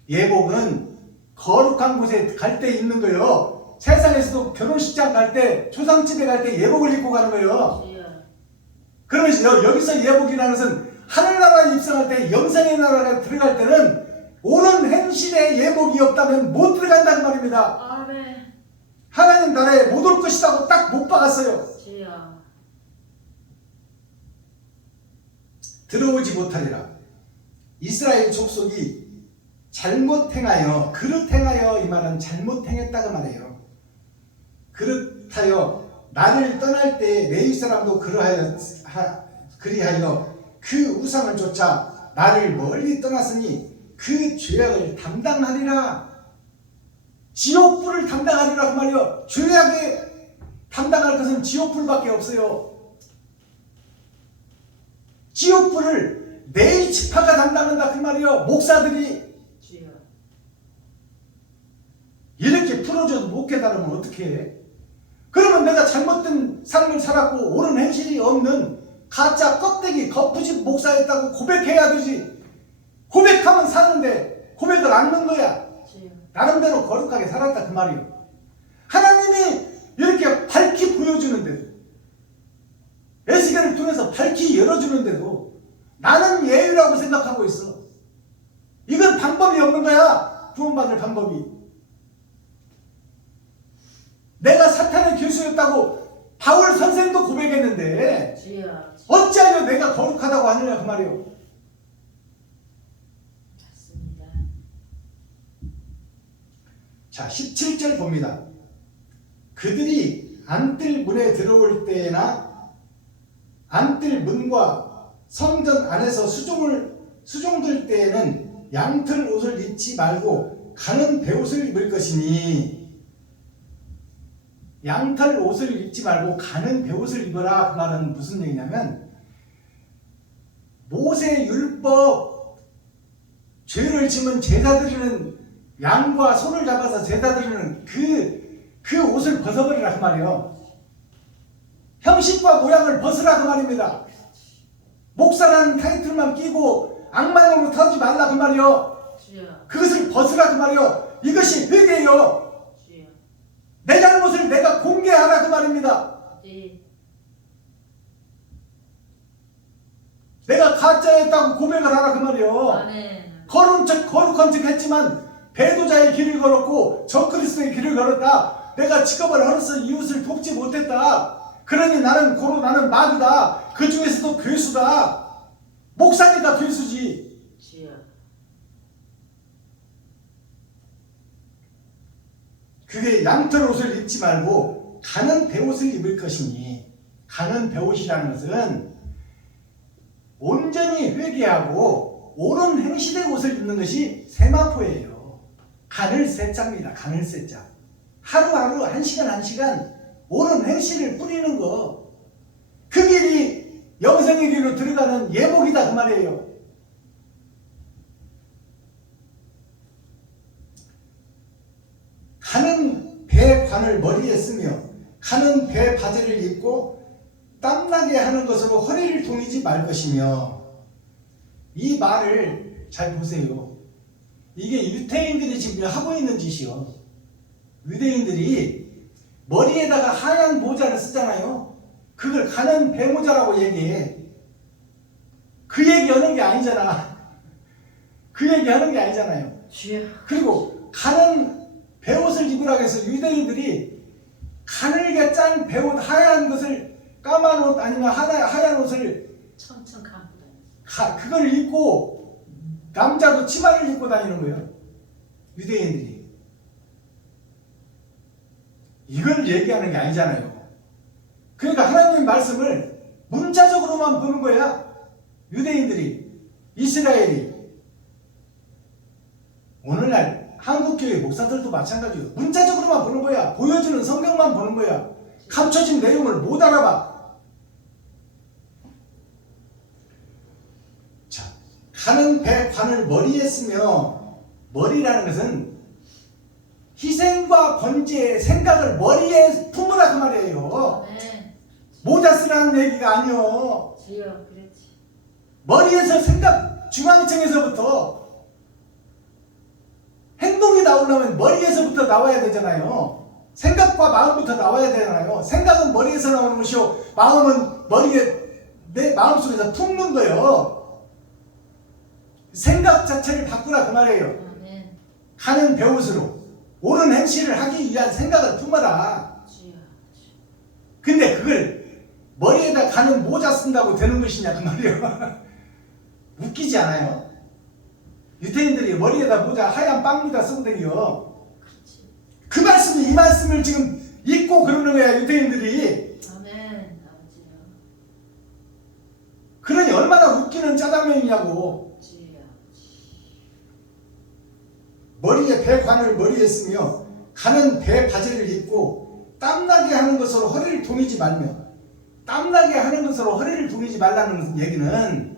예복은 거룩한 곳에 갈 때 입는 거예요. 세상에서도 결혼식장 갈 때, 초상집에 갈 때 예복을 입고 가는 거예요. 주여. 그러면 여기서 예복이라는 것은 하늘나라에 입성할 때, 영생의 나라에 들어갈 때는 옳은 행실에 예복이 없다면 못 들어간다는 말입니다. 아멘. 하나님 나라에 못 올 것이라고 딱 못 박았어요. 주여. 들어오지 못하리라. 이스라엘 족속이 잘못 행하여, 그릇 행하여, 이 말은 잘못 행했다고 말해요. 그릇하여 나를 떠날 때 레위 사람도 그리하여 그 우상을 쫓아 나를 멀리 떠났으니 그 죄악을 담당하리라. 지옥불을 담당하리라 그 말이요. 죄악에 담당할 것은 지옥불밖에 없어요. 지옥불을 내 지파가 담당한다 그 말이요. 목사들이 주여. 이렇게 풀어줘도 못 깨달으면 어떻게 해? 그러면 내가 잘못된 삶을 살았고 옳은 행실이 없는 가짜 껍데기 거푸집 목사였다고 고백해야 되지. 고백하면 사는데 고백을 안 넣은 거야. 주여. 나름대로 거룩하게 살았다 그 말이요. 하나님이 이렇게 밝히 보여주는데도, 에스겔을 통해서 밝히 열어주는데도 나는 예유라고 생각하고 있어. 이건 방법이 없는 거야. 구원받을 방법이. 내가 사탄의 교수였다고 바울 선생도 고백했는데 주여. 어찌하여 내가 거룩하다고 하느냐 그 말이요. 맞습니다. 자 17절 봅니다. 그들이 안뜰 문에 들어올 때나 안뜰 문과 성전 안에서 수종들 때에는 양털 옷을 입지 말고 가는 베옷을 입을 것이니, 양털 옷을 입지 말고 가는 베옷을 입어라 그 말은 무슨 얘기냐면, 모세 율법 죄를 지면 제사 드리는 양과 소를 잡아서 제사 드리는 그 옷을 벗어버리라 그 말이에요. 형식과 모양을 벗으라 그 말입니다. 목사라는 타이틀만 끼고 악마용으로 터지 말라 그 말이에요. 주여. 그것을 벗으라 그 말이에요. 이것이 회개예요. 주여. 내 잘못을 내가 공개하라 그 말입니다. 네. 내가 가짜였다고 고백을 하라 그 말이에요. 아멘. 거룩한 척 했지만 배도자의 길을 걸었고 적그리스도의 길을 걸었다. 내가 직업을 헐어서 이웃을 돕지 못했다. 그러니 나는 마귀다. 그 중에서도 괴수다. 목사니까 괴수지. 주여. 그게 양털 옷을 입지 말고 가는 베옷을 입을 것이니, 가는 베옷이라는 것은 온전히 회개하고 옳은 행실의 옷을 입는 것이 세마포예요. 가늘 세자입니다. 가늘 세자. 하루하루 한 시간 옳은 행실을 뿌리는 거, 그 길이 영생의 길로 들어가는 예복이다 그 말이에요. 가는 배 관을 머리에 쓰며 가는 배 바지를 입고 땀나게 하는 것으로 허리를 동이지 말 것이며. 이 말을 잘 보세요. 이게 유태인들이 지금 하고 있는 짓이요. 유대인들이 머리에다가 하얀 모자를 쓰잖아요. 그걸 가는 배 모자라고 얘기해. 그 얘기하는 게 아니잖아. 그 얘기하는 게 아니잖아요. 주여. 그리고 가는 배옷을 입으라고 해서 유대인들이 가늘게 짠 배옷 하얀 것을, 까만 옷 아니면 하얀 옷을 청청 감고 다녔어요. 그걸 입고 남자도 치마를 입고 다니는 거예요. 유대인들이. 이걸 얘기하는 게 아니잖아요. 그러니까 하나님의 말씀을 문자적으로만 보는 거야. 유대인들이, 이스라엘이. 오늘날 한국교회 목사들도 마찬가지예요. 문자적으로만 보는 거야. 보여주는 성경만 보는 거야. 감춰진 내용을 못 알아봐. 자, 가는 배 관을 머리에 쓰며, 머리라는 것은 희생과 번제의 생각을 머리에 품으라 그 말이에요. 네. 모자 쓰라는 얘기가 아니요. 주여, 그렇지. 머리에서 생각, 중앙청에서부터 행동이 나오려면 머리에서부터 나와야 되잖아요. 생각과 마음부터 나와야 되잖아요. 생각은 머리에서 나오는 것이요, 마음은 머리에, 내 마음속에서 품는 거예요. 생각 자체를 바꾸라 그 말이에요. 아멘. 가는 배옷으로 옳은 행실을 하기 위한 생각을 품어라. 주여. 근데 그걸 머리에다 가는 모자 쓴다고 되는 것이냐 그 말이에요. 웃기지 않아요? 유태인들이 머리에다 모자 하얀 빵모자 쓰고 다녀요. 그렇지. 그 말씀이 이 말씀을 지금 잊고 그러는 거야 유태인들이. 아멘. 아버지요. 그러니 얼마나 웃기는 짜장면이냐고. 주여. 머리에 배관을 머리에 쓰며 가는 배 바지를 입고 땀나게 하는 것으로 허리를 동이지 말며. 땀나게 하는 것으로 허리를 동이지 말라는 얘기는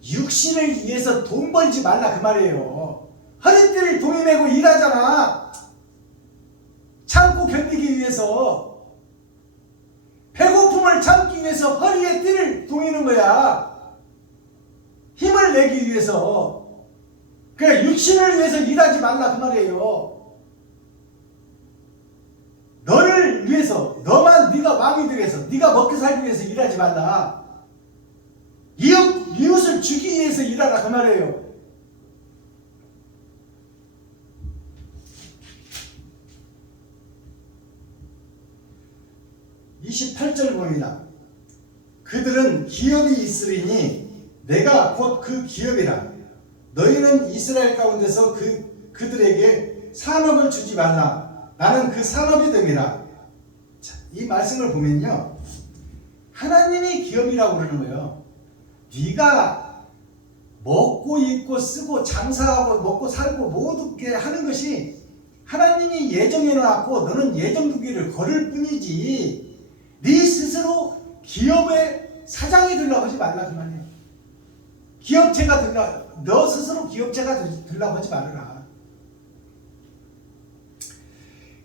육신을 위해서 돈 벌지 말라 그 말이에요. 허리띠를 동이매고 일하잖아. 참고 견디기 위해서. 배고픔을 참기 위해서 허리에 띠를 동이는 거야. 힘을 내기 위해서. 그러니까 육신을 위해서 일하지 말라 그 말이에요. 너를 위해서, 너만 네가 왕이 되기 위해서, 네가 먹고 살기 위해서 일하지 말라. 이웃을 주기 위해서 일하라 그 말이에요. (28절) 봅니다. 그들은 기업이 있으리니 내가 곧 그 기업이라. 너희는 이스라엘 가운데서 그들에게 산업을 주지 말라. 나는 그 산업이 됨이라. 자, 이 말씀을 보면요, 하나님이 기업이라고 그러는 거예요. 네가 먹고 입고 쓰고 장사하고 먹고 살고 모두게 하는 것이 하나님이 예정해 놨고 너는 예정두기를 걸을 뿐이지, 네 스스로 기업의 사장이 되려고 하지 말라 그 말이에요. 기업체가 되려, 너 스스로 기업체가 되려고 하지 말아라.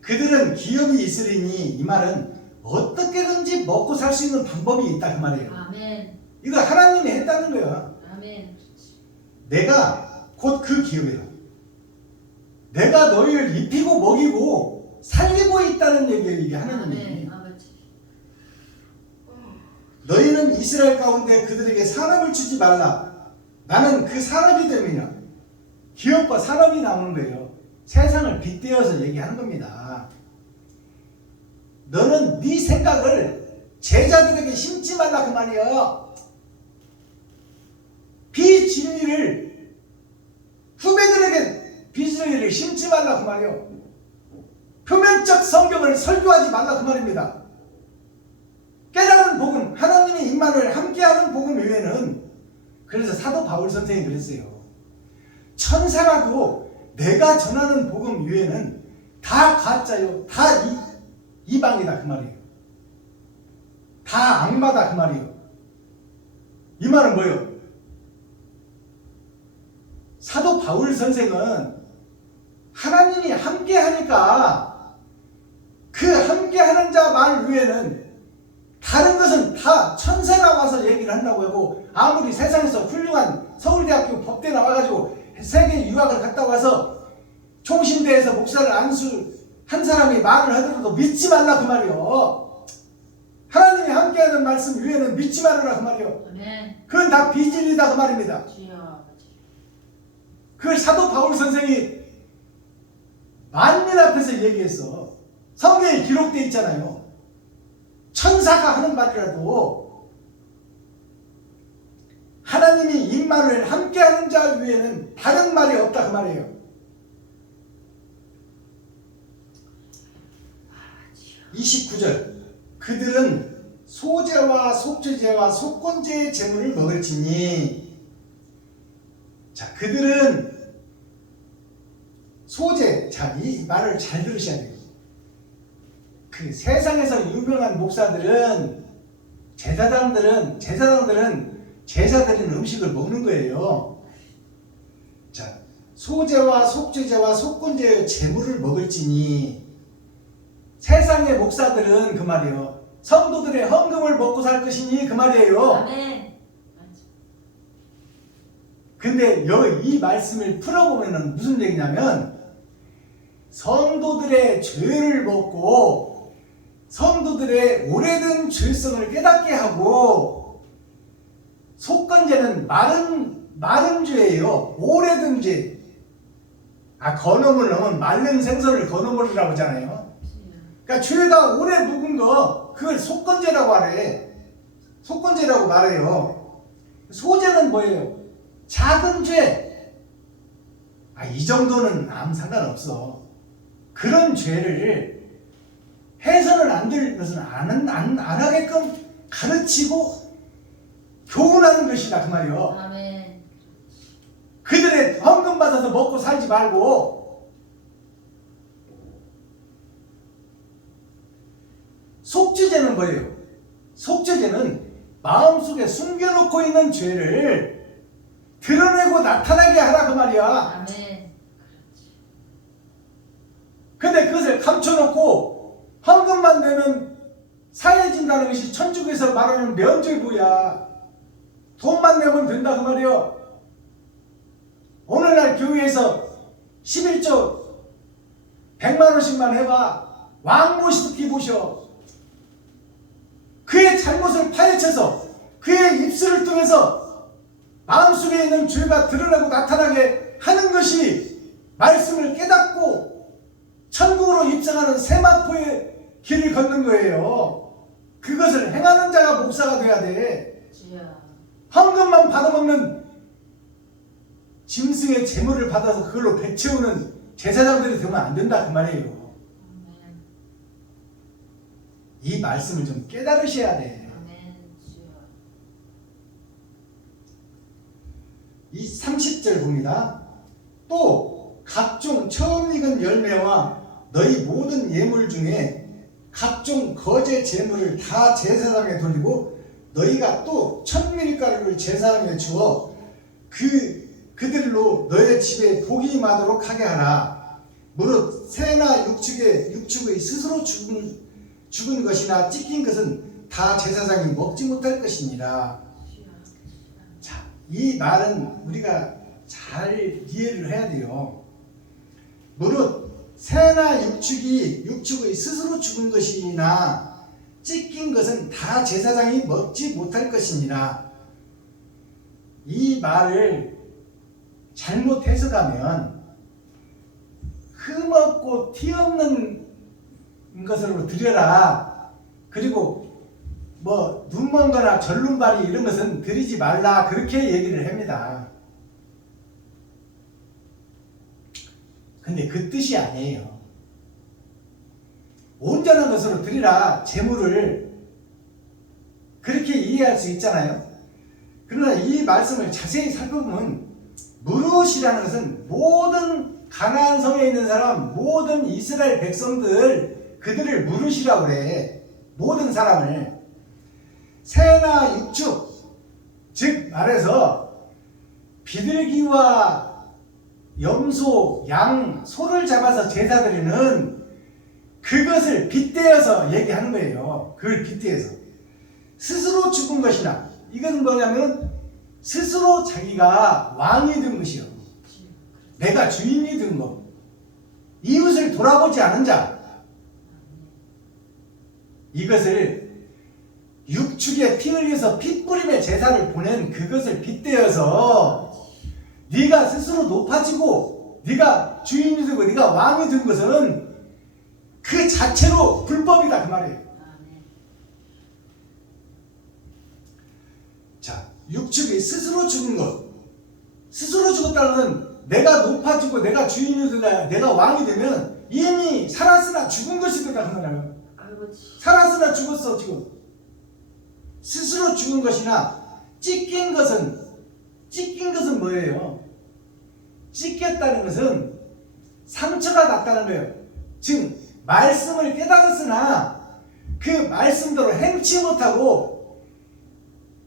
그들은 기업이 있으리니, 이 말은 어떻게든지 먹고 살 수 있는 방법이 있다 그 말이에요. 아멘. 이거 하나님이 했다는 거야. 아멘. 내가 곧 그 기업이라. 내가 너희를 입히고 먹이고 살리고 있다는 얘기예요. 이게 하나님이. 아멘. 아버지. 너희는 이스라엘 가운데 그들에게 산업을 주지 말라. 나는 그 산업이 됨이냐. 기업과 산업이 나오는 거예요. 세상을 빗대어서 얘기하는 겁니다. 너는 네 생각을 제자들에게 심지 말라 그 말이에요. 비진리를 후배들에게 비진리를 심지 말라 그 말이에요. 표면적 성경을 설교하지 말라 그 말입니다. 깨달은 복음, 하나님의 임만을 함께하는 복음 외에는, 그래서 사도 바울 선생이 그랬어요. 천사라도 내가 전하는 복음 외에는 다 가짜요. 다 이방이다 그 말이에요. 다 악마다 그 말이에요. 이 말은 뭐예요? 사도 바울 선생은 하나님이 함께 하니까 그 함께 하는 자 말 외에는 다른 것은 다 천사가 와서 얘기를 한다고 하고, 아무리 세상에서 훌륭한 서울대학교 법대 나와가지고 세계 유학을 갔다 와서 총신대에서 목사를 안수한 사람이 말을 하더라도 믿지 말라 그 말이요. 하나님이 함께하는 말씀 외에는 믿지 말아라 그 말이요. 아멘. 그건 다 비진리다 그 말입니다. 주여 아버지. 그걸 사도 바울 선생이 만민 앞에서 얘기했어. 성경에 기록되어 있잖아요. 천사가 하는 말이라도 하나님이 임마누엘 함께하는 자 위에는 다른 말이 없다 그 말이에요. 29절 그들은 소제와 속죄제와 속건제의 제물을 먹을지니. 자, 그들은 소제. 자, 이 말을 잘 들으셔야 돼요. 그 세상에서 유명한 목사들은 제사장들은 제사 드리는 음식을 먹는 거예요. 자, 소제와 속죄제와 속건제의 제물을 먹을지니. 세상의 목사들은 그 말이에요. 성도들의 헌금을 먹고 살 것이니 그 말이에요. 아멘. 근데 이 말씀을 풀어보면 무슨 얘기냐면, 성도들의 죄를 먹고 성도들의 오래된 죄성을 깨닫게 하고, 속건제는 마른 죄예요. 오래된 죄. 거놈을 넣으면 마른 생선을 거놈을이라고 하잖아요. 그러니까 죄가 오래 묵은 거, 그걸 속건제라고 하래. 속건제라고 말해요. 소제는 뭐예요? 작은 죄. 이 정도는 아무 상관없어. 그런 죄를 해서는 안 될 것은 안 하게끔 가르치고 교훈하는 것이다 그 말이요. 아멘. 그들의 헌금 받아서 먹고 살지 말고. 속죄제는 뭐예요? 속죄제는 마음속에 숨겨놓고 있는 죄를 드러내고 나타나게 하라 그 말이야. 아멘. 근데 그것을 감춰놓고 헌금만 내면 사해진다는 것이 천주교에서 말하는 면죄부야. 돈만 내면 된다 그 말이요. 오늘날 교회에서 11조 100만 원씩만 해봐. 왕모시기 보셔. 그의 잘못을 파헤쳐서 그의 입술을 통해서 마음속에 있는 죄가 드러나고 나타나게 하는 것이 말씀을 깨닫고 천국으로 입성하는 세마포의 길을 걷는 거예요. 그것을 행하는 자가 목사가 돼야 돼. 주여. 헌금만 받아먹는 짐승의 재물을 받아서 그걸로 배 채우는 제사장들이 되면 안 된다 그 말이에요. 아멘. 이 말씀을 좀 깨달으셔야 돼. 아멘. 주여. 이 30절 봅니다. 또 각종 처음 익은 열매와 너희 모든 예물 중에 각종 거제 제물을 다 제사장에 돌리고 너희가 또 천밀가루를 제사장에 주어 그들로 너희 집에 복이 임하도록 하게 하라. 무릇 새나 육축의 스스로 죽은 것이나 찢긴 것은 다 제사장이 먹지 못할 것이니라. 자, 이 말은 우리가 잘 이해를 해야 돼요. 무릇 새나 육축의 스스로 죽은 것이나 찢긴 것은 다 제사장이 먹지 못할 것이니라. 이 말을 잘못 해석하면 흠없고 티없는 것으로 드려라. 그리고 눈먼 거나 절름발이 이런 것은 드리지 말라. 그렇게 얘기를 합니다. 근데 그 뜻이 아니에요. 온전한 것으로 드리라. 제물을 그렇게 이해할 수 있잖아요. 그러나 이 말씀을 자세히 살펴보면 무릇이라는 것은 모든 가나안 성에 있는 사람 모든 이스라엘 백성들 그들을 물으시라고 그래. 모든 사람을 새나 육축 즉 말해서 비둘기와 염소, 양, 소를 잡아서 제사 드리는 그것을 빗대어서 얘기하는 거예요. 그걸 빗대어서 스스로 죽은 것이나 이것은 뭐냐면 스스로 자기가 왕이 된 것이요. 내가 주인이 된 것. 이웃을 돌아보지 않은 자. 이것을 육축에 피 흘려서 피 뿌림의 제사를 보낸 그것을 빗대어서 네가 스스로 높아지고 네가 주인이 되고 네가 왕이 된 것은 그 자체로 불법이다 그 말이에요. 자, 육축이 스스로 죽은 것. 스스로 죽었다는 것은 내가 높아지고 내가 주인이 되다 내가 왕이 되면 이미 살았으나 죽은 것이 되다 그 말이에요. 살았으나 죽었어 지금. 스스로 죽은 것이나 찢긴 것은 뭐예요? 찢겼다는 것은 상처가 났다는 거예요. 즉 말씀을 깨달았으나 그 말씀대로 행치 못하고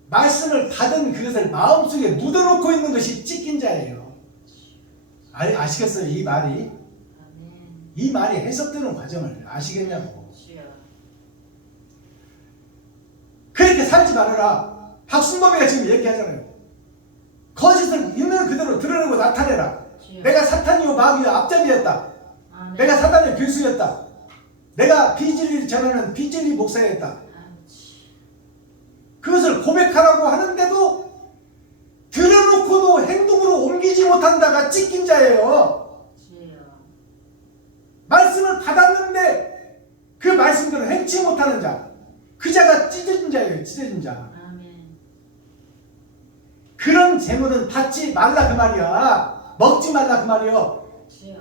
말씀을 받은 그것을 마음속에 묻어놓고 있는 것이 찢긴 자예요. 아시겠어요? 이 말이? 이 말이 해석되는 과정을 아시겠냐고. 그렇게 살지 말아라. 박순범이가 지금 얘기하잖아요. 거짓을 있는 그대로 드러내고 나타내라. 내가 사탄이요 마귀요 앞잡이였다. 내가 사탄의 교수였다. 내가 비진리를 전하는 비진리 목사였다. 그것을 고백하라고 하는데도 들어놓고도 행동으로 옮기지 못한다가 찢긴 자예요. 말씀을 받았는데 그 말씀대로 행치 못하는 자. 그 자가 찢어진 자예요. 찢어진 자. 그런 재물은 받지 말라 그 말이야. 먹지 말라 그 말이요.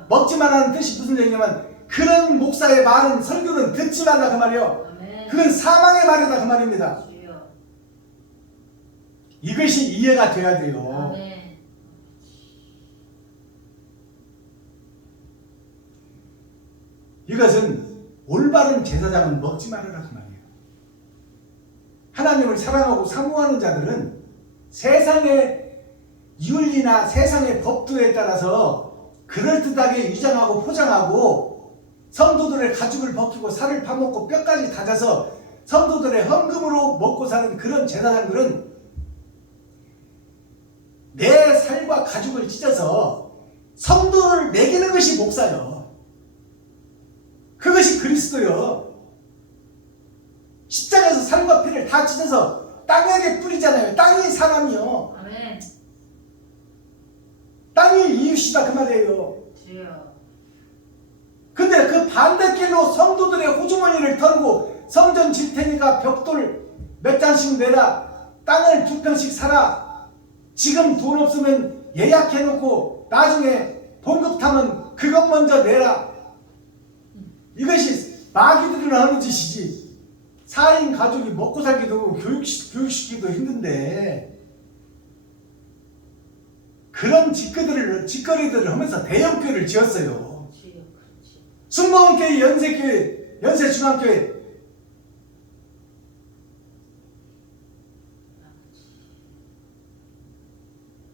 먹지 말라는 뜻이 무슨 얘기냐면 그런 목사의 말은 설교는 듣지 말라 그 말이요. 그건 사망의 말이다 그 말입니다. 이것이 이해가 돼야 돼요. 이것은 올바른 제사장은 먹지 말아라 그 말이에요. 하나님을 사랑하고 사모하는 자들은 세상의 윤리나 세상의 법도에 따라서 그럴듯하게 위장하고 포장하고 성도들의 가죽을 벗기고 살을 파먹고 뼈까지 다져서 성도들의 헌금으로 먹고 사는 그런 제사장들은 내 살과 가죽을 찢어서 성도를 먹이는 것이 목사요. 그것이 그리스도요. 십자가에서 살과 피를 다 찢어서 땅에게 뿌리잖아요. 땅이 사람이요. 아멘. 땅이 이웃이다 그 말이에요. 근데 그 반대길로 성도들의 호주머니를 털고 성전 질 테니까 벽돌 몇 장씩 내라. 땅을 2평씩 사라. 지금 돈 없으면 예약해놓고 나중에 봉급 타면 그것 먼저 내라. 이것이 마귀들이 하는 짓이지. 4인 가족이 먹고 살기도 교육시키기도 힘든데 그런 짓거리들을 하면서 대형교회를 지었어요. 순복음교회, 연세교회, 연세중앙교회.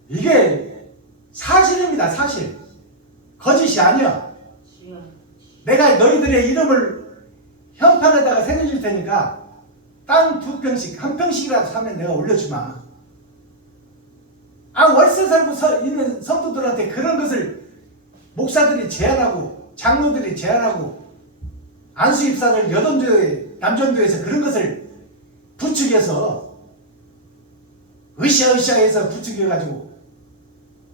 이게 사실입니다. 사실. 거짓이 아니야. 내가 너희들의 이름을 현판에다가 새겨줄 테니까 땅 2평씩, 1평씩이라도 사면 내가 올려주마. 월세 살고 있는 성도들한테 그런 것을 목사들이 제안하고 장로들이 제안하고 안수입사를 여던교회, 남전교회에서 그런 것을 부추겨서 으쌰으쌰해서 부추겨가지고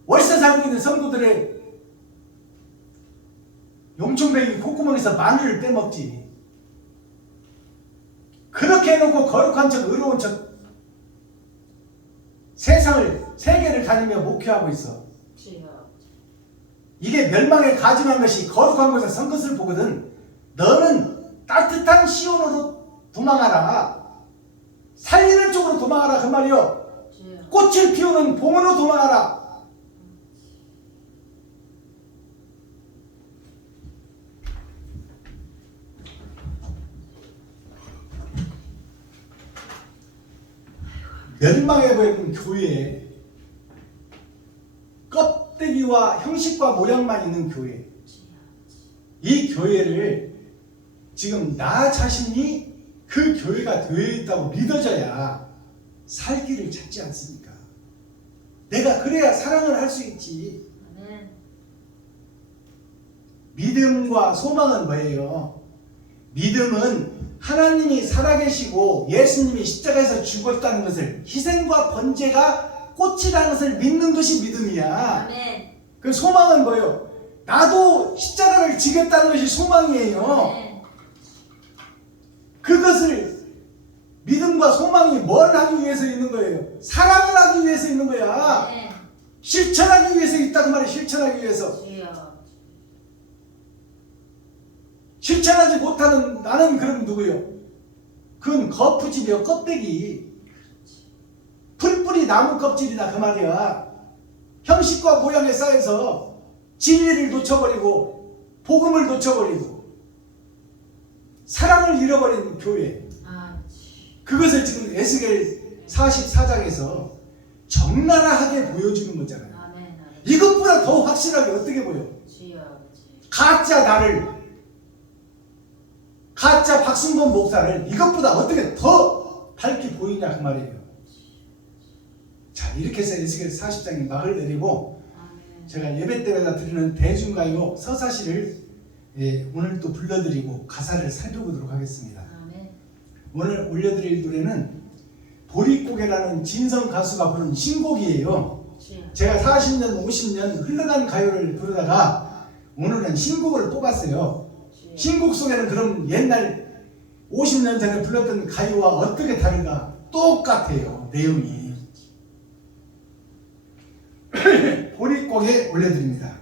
월세 살고 있는 성도들의 용충배기 콧구멍에서 마늘을 빼먹지. 그렇게 해놓고 거룩한 척 의로운 척 세계를 다니며 목회하고 있어. 이게 멸망에 가증한 것이 거룩한 곳에 선 것을 보거든. 너는 따뜻한 시온으로 도망하라. 살리는 쪽으로 도망하라 그 말이요. 꽃을 피우는 봄으로 도망하라. 멸망해버린 교회, 껍데기와 형식과 모양만 있는 교회, 이 교회를 지금 나 자신이 그 교회가 되어 있다고 믿어져야 살 길을 찾지 않습니까? 내가 그래야 사랑을 할 수 있지. 아멘. 믿음과 소망은 뭐예요? 믿음은 하나님이 살아계시고 예수님이 십자가에서 죽었다는 것을, 희생과 번제가 꽃이라는 것을 믿는 것이 믿음이야. 아멘. 그 소망은 뭐예요? 나도 십자가를 지겠다는 것이 소망이에요. 아멘. 그것을, 믿음과 소망이 뭘 하기 위해서 있는 거예요? 사랑을 하기 위해서 있는 거야. 아멘. 실천하기 위해서 있다고 말이야. 실천하기 위해서. 주여. 실천하지 못하는 나는 그럼 누구요? 그건 거푸집이요, 껍데기. 풀뿌리 나무 껍질이다 그 말이야. 형식과 모양에 쌓여서 진리를 놓쳐버리고 복음을 놓쳐버리고 사랑을 잃어버린 교회. 그것을 지금 에스겔 44장에서 적나라하게 보여주는 거잖아요. 아멘. 이것보다 더 확실하게 어떻게 보여? 주여. 가짜 나를, 가짜 박승범 목사를 이것보다 어떻게 더 밝게 보이냐 그 말이에요. 자, 이렇게 해서 에스겔 40장이 막을 내리고, 아멘. 제가 예배 때마다 드리는 대중가요 서사시를 오늘 또 불러드리고 가사를 살펴보도록 하겠습니다. 아멘. 오늘 올려드릴 노래는 보릿고개라는 진성 가수가 부른 신곡이에요. 주여. 제가 40년 50년 흘러간 가요를 부르다가 오늘은 신곡을 뽑았어요. 주여. 신곡 속에는 그럼 옛날 50년 전에 불렀던 가요와 어떻게 다른가? 똑같아요, 내용이. 보릿고개 올려드립니다.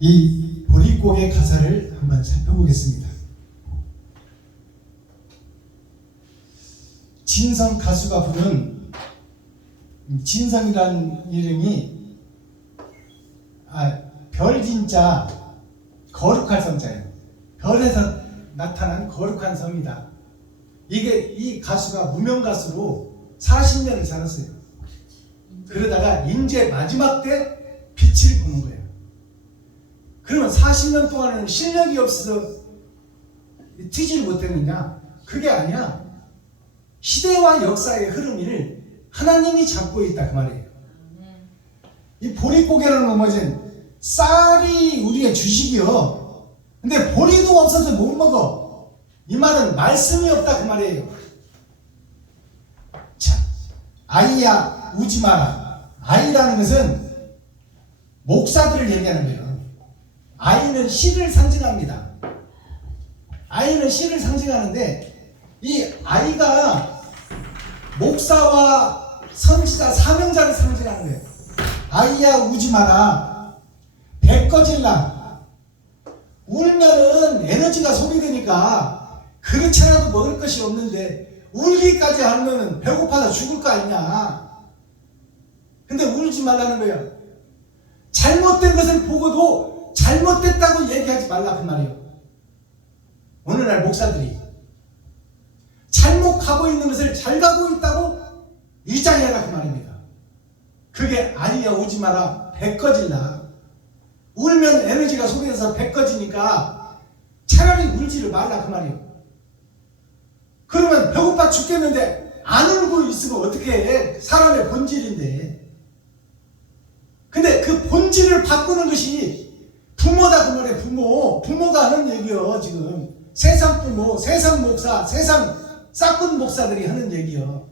이 보릿고개 가사를 한번 살펴보겠습니다. 진성 가수가 부른 진성이라는 이름이 별진자 거룩한 성자예요. 별에서 나타난 거룩한 성이다. 이 가수가 무명 가수로 40년을 살았어요. 그러다가 이제 마지막 때 빛을 보는 거예요. 그러면 40년 동안은 실력이 없어서 튀지를 못했느냐? 그게 아니야. 시대와 역사의 흐름을 하나님이 잡고 있다 그 말이에요. 이 보릿고개를 넘어진 쌀이 우리의 주식이요. 근데 보리도 없어서 못 먹어. 이 말은 말씀이 없다 그 말이에요. 자, 아이야 우지 마라. 아이라는 것은 목사들을 얘기하는 거예요. 아이는 씨를 상징합니다. 아이는 씨를 상징하는데 이 아이가 목사와 선지자 사명자를 상징하는 거예요. 아이야 우지 마라. 배 꺼질라. 울면은 에너지가 소비되니까 그릇이라도 먹을 것이 없는데 울기까지 하면은 배고파서 죽을 거 아니냐. 근데 울지 말라는 거야. 잘못된 것을 보고도 잘못됐다고 얘기하지 말라 그 말이에요. 오늘날 목사들이 잘못 가고 있는 것을 잘 가고 있다고 일장해라 그 말입니다. 그게 아니야 오지 마라. 배 꺼질라. 울면 에너지가 소비돼서 배 꺼지니까 차라리 울지를 말라 그 말이에요. 그러면 배고파 죽겠는데 안 울고 있으면 어떻게 해? 사람의 본질인데. 근데 그 본질을 바꾸는 것이 부모다 그 말이에요. 부모가 하는 얘기요. 지금 세상 부모, 세상 목사, 세상 싹군 목사들이 하는 얘기요.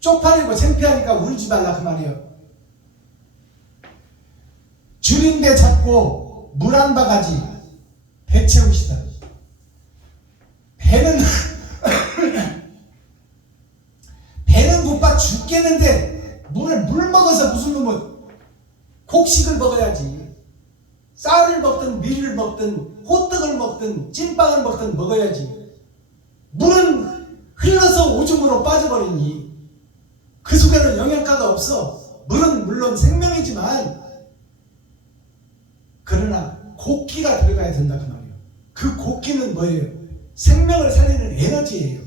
쪽팔리고 창피하니까 울지 말라 그 말이에요. 줄인 배 잡고 물 한 바가지 배 채우시다. 배는 고파 죽겠는데 물 먹어서 무슨 놈은 곡식을 먹어야지. 쌀을 먹든 밀을 먹든 호떡을 먹든 찐빵을 먹든 먹어야지. 물은 흘러서 오줌으로 빠져버리니 그 속에는 영양가가 없어. 물은 물론 생명이지만 그러나 곡기가 들어가야 된다 그 말이에요. 그 곡기는 뭐예요? 생명을 살리는 에너지예요.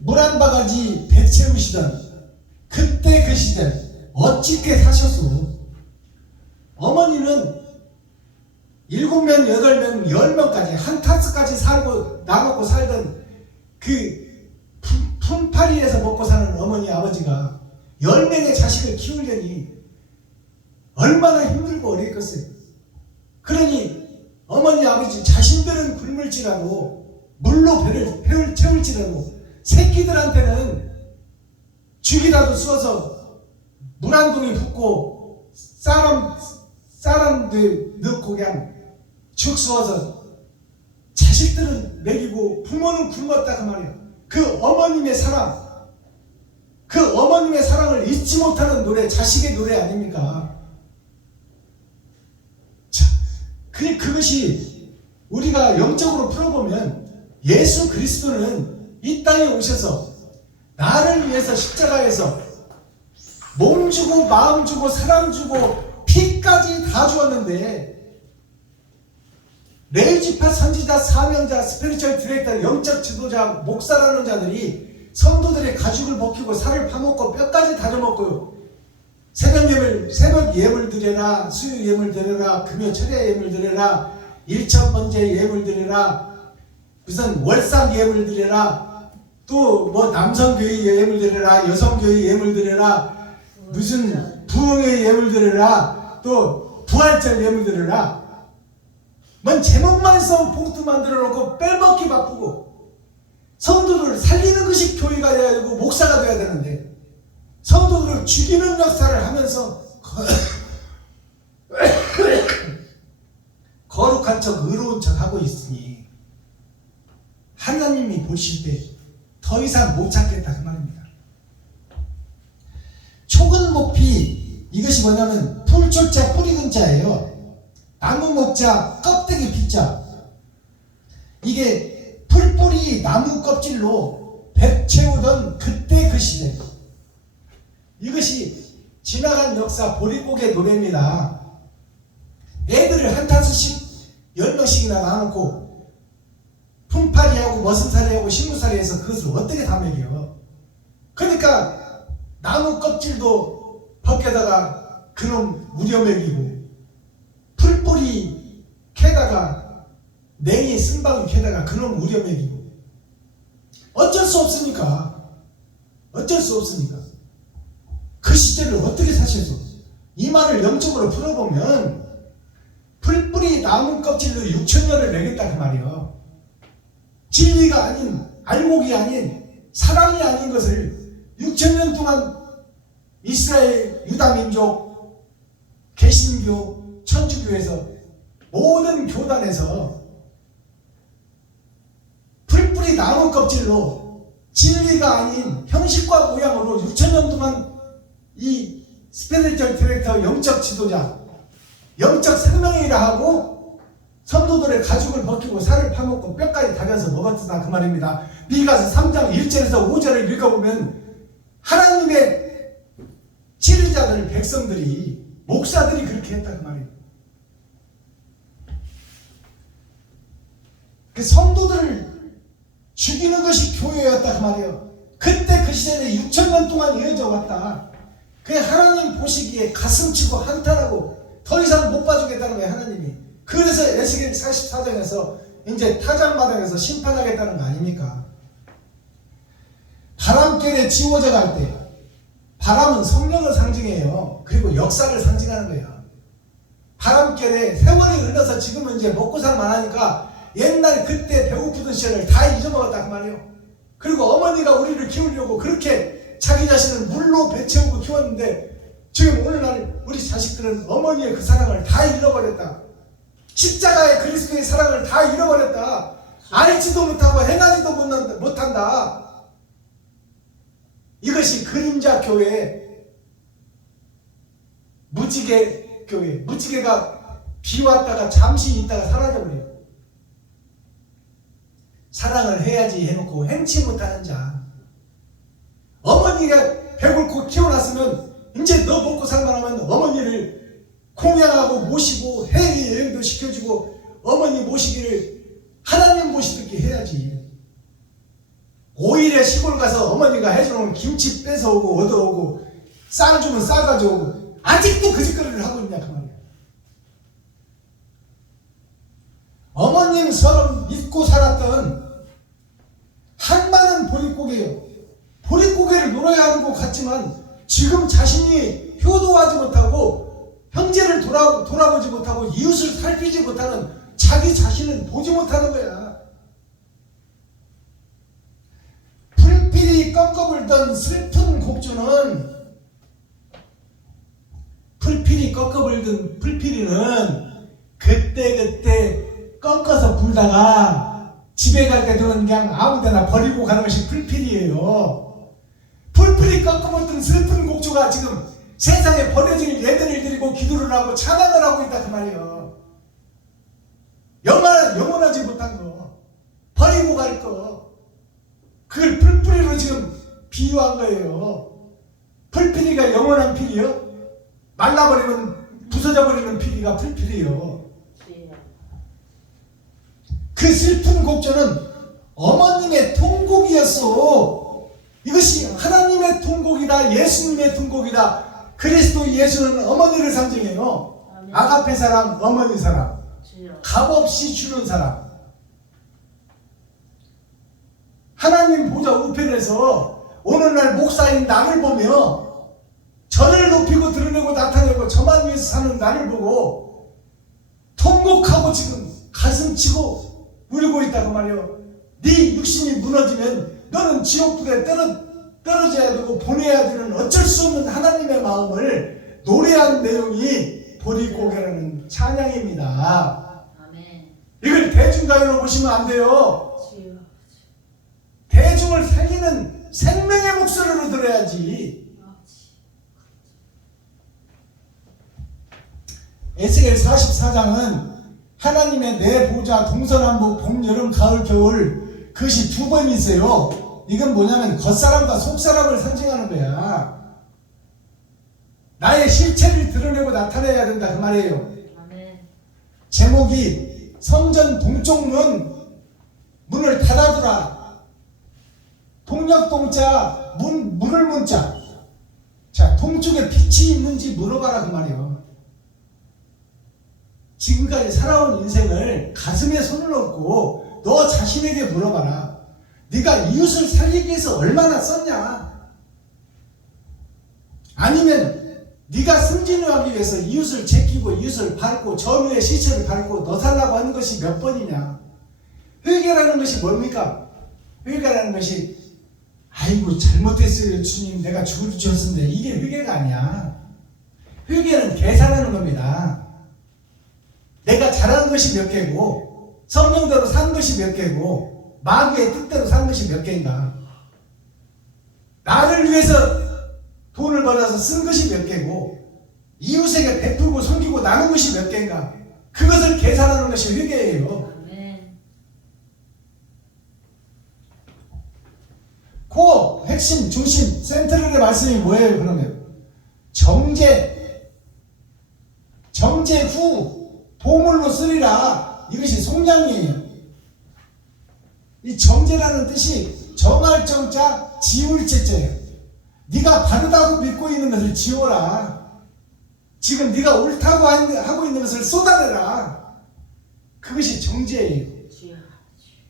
물 한 바가지 배 채우시던 그때 그 시절 어찌게 사셨소? 어머니는 7명, 8명, 10명까지 한 타스까지 살고 나먹고 살던 그 품팔이에서 먹고 사는 어머니 아버지가 10명의 자식을 키우려니 얼마나 힘들고 어렵겠어요. 그러니 어머니 아버지 자신들은 굶을지라도 물로 배를 채울지라도 새끼들한테는 죽이라도 쑤어서 물 한 동이 붓고 사람들 넣고 그냥 죽 쑤어서 자식들은 먹이고 부모는 굶었다 그 말이에요. 그 어머님의 사랑을 잊지 못하는 노래, 자식의 노래 아닙니까? 자, 그것이 우리가 영적으로 풀어보면 예수 그리스도는 이 땅에 오셔서 나를 위해서 십자가에서 몸 주고 마음 주고 사랑 주고 피까지 다 주었는데 레이지파 선지자 사명자 스피리추얼 디렉터 영적 지도자 목사라는 자들이 성도들의 가죽을 벗기고 살을 파먹고 뼈까지 다져먹고 새벽 예물 드려라, 수요 예물 드려라, 금요 철야 예물 드려라, 일천번제 예물 드려라, 무슨 월상 예물 드려라, 또 뭐 남성교회 예물 드려라, 여성교회 예물 드려라, 무슨 부흥의 예물 드려라, 또 부활절 예물 드려라. 뭔 제목만 써 봉투 만들어 놓고 빼먹기 바쁘고 성도들을 살리는 것이 교회가 돼야 되고 목사가 돼야 되는데 성도들을 죽이는 역사를 하면서 거룩한 척 의로운 척 하고 있으니 하나님이 보실 때 더 이상 못 찾겠다 그 말입니다. 초근 목피 이것이 뭐냐면 풀초자 뿌리 근자예요. 나무 목자 껍데기 피자. 이게 풀뿌리 나무 껍질로 배 채우던 그때 그 시대. 이것이 지나간 역사 보릿고개 노래입니다. 애들을 한 다섯씩 10명씩이나 나눠놓고 품팔이하고 머슴살이하고 신무살이해서 그것을 어떻게 다 먹여. 그러니까 나무 껍질도 벗겨다가 그놈 무려 먹이고 풀뿌리 캐다가 냉이 쓴방울 캐다가 그놈 무려 먹이고. 어쩔 수 없으니까. 어쩔 수 없으니까. 그 시절을 어떻게 사셔서 이 말을 영적으로 풀어보면 풀뿌리 나무 껍질로 6천년을 먹였다 그 말이에요. 진리가 아닌 알곡이 아닌 사랑이 아닌 것을 6천년 동안 이스라엘 유다민족 개신교 천주교에서 모든 교단에서 풀뿌리 나무 껍질로 진리가 아닌 형식과 모양으로 6천년 동안 이 스피리추얼 디렉터 영적 지도자 영적 생명이라 하고 성도들의 가죽을 벗기고 살을 파먹고 뼈까지 다려서 먹었다 그 말입니다. 미가서 3장 1절에서 5절을 읽어보면 하나님의 치르자들 백성들이 목사들이 그렇게 했다 그 말이에요. 그 성도들을 죽이는 것이 교회였다 그 말이에요. 그때 그 시대에 6천년 동안 이어져 왔다. 그 하나님 보시기에 가슴치고 한탄하고 더 이상 못 봐주겠다는 거예요 하나님이. 그래서 에스겔 44장에서 이제 타작마당에서 심판하겠다는 거 아닙니까? 바람결에 지워져 갈 때 바람은 성령을 상징해요. 그리고 역사를 상징하는 거예요. 바람결에 세월이 흘러서 지금은 이제 먹고 살 만하니까 옛날 그때 배고프던 시절을 다 잊어먹었다 그 말이에요. 그리고 어머니가 우리를 키우려고 그렇게 자기 자신을 물로 배채우고 키웠는데 지금 오늘날 우리 자식들은 어머니의 그 사랑을 다 잃어버렸다. 십자가의 그리스도의 사랑을 다 잃어버렸다. 알지도 못하고 행하지도 못한다. 이것이 그림자 교회, 무지개 교회. 무지개가 비 왔다가 잠시 있다가 사라져버려요. 사랑을 해야지 해놓고 행치 못하는 자. 어머니가 배고프고 키워놨으면 이제 너 먹고 살만하면 어머니를 공양하고 모시고 해외여행도 시켜주고 어머니 모시기를 하나님 모시듯이 해야지. 오히려 시골 가서 어머니가 해주는 김치 뺏어오고 얻어오고 쌀 주면 쌀 가져오고 아직도 그 짓거리를 하고 있냐 그 말이야. 어머님처럼 믿고 살았던 한많은 보릿고개요. 보릿고개를 놀아야 하는 것 같지만 지금 자신이 효도하지 못하고 형제를 돌아보지 못하고 이웃을 살피지 못하는 자기 자신을 보지 못하는 거야. 불필이 꺾어불던 슬픈 곡주는 불필이 꺾어불던 불필이는 그때 꺾어서 불다가 집에 갈 때는 그냥 아무데나 버리고 가는 것이 불필이에요. 불필이 꺾어불던 슬픈 곡주가 지금 세상에 버려질 예배를 드리고 기도를 하고 찬양을 하고 있다 그 말이에요. 영원하지 못한 거 버리고 갈 거 그걸 풀뿌리로 지금 비유한 거예요. 풀뿌리가 영원한 필이요? 말라버리면 부서져버리는 필이가 풀뿌리요. 그 슬픈 곡조는 어머님의 통곡이었어. 이것이 하나님의 통곡이다. 예수님의 통곡이다. 그리스도 예수는 어머니를 상징해요. 아가페 사랑, 어머니 사랑. 값없이 주는 사랑. 하나님 보좌 우편에서 오늘날 목사인 나를 보며 저를 높이고 드러내고 나타내고 저만 위해서 사는 나를 보고 통곡하고 지금 가슴치고 울고 있다고 말이요. 네 육신이 무너지면 너는 지옥불에 떨어져야 되고 보내야 되는 어쩔 수 없는 하나님의 마음을 노래한 내용이 보릿고개라는 찬양입니다. 아멘. 이걸 대중가요로 보시면 안 돼요. 대중을 살리는 생명의 목소리로 들어야지. 에스겔 44장은 하나님의 내 보좌 동서남북 봄 여름 가을 겨울 그것이 두 번 있어요. 이건 뭐냐면 겉사람과 속사람을 상징하는 거야. 나의 실체를 드러내고 나타내야 된다 그 말이에요. 아멘. 제목이 성전 동쪽 문을 닫아두라. 동력동자 문을 문자. 자, 동쪽에 빛이 있는지 물어봐라 그 말이에요. 지금까지 살아온 인생을 가슴에 손을 얹고 너 자신에게 물어봐라. 네가 이웃을 살리기 위해서 얼마나 썼냐? 아니면 네가 승진하기 위해서 이웃을 제끼고 이웃을 밟고 전우의 시체를 밟고 너 살라고 하는 것이 몇 번이냐? 회개라는 것이 뭡니까? 회개라는 것이 아이고 잘못했어요 주님 내가 죽었는데 이게 회개가 아니야. 회개는 계산하는 겁니다. 내가 잘한 것이 몇 개고 성령대로 산 것이 몇 개고 마귀의 뜻대로 산 것이 몇 개인가. 나를 위해서 돈을 벌어서 쓴 것이 몇 개고 이웃에게 베풀고 섬기고 나눈 것이 몇 개인가. 그것을 계산하는 것이 회개예요. 아멘. 그 핵심 중심 센트럴의 말씀이 뭐예요? 그러면 정죄 후 보물로 쓰리라. 이것이 속량이에요. 이 정죄라는 뜻이 정할 정자 지울 죄자예요. 네가 바르다고 믿고 있는 것을 지워라. 지금 네가 옳다고 하고 있는 것을 쏟아내라. 그것이 정죄예요. 주여.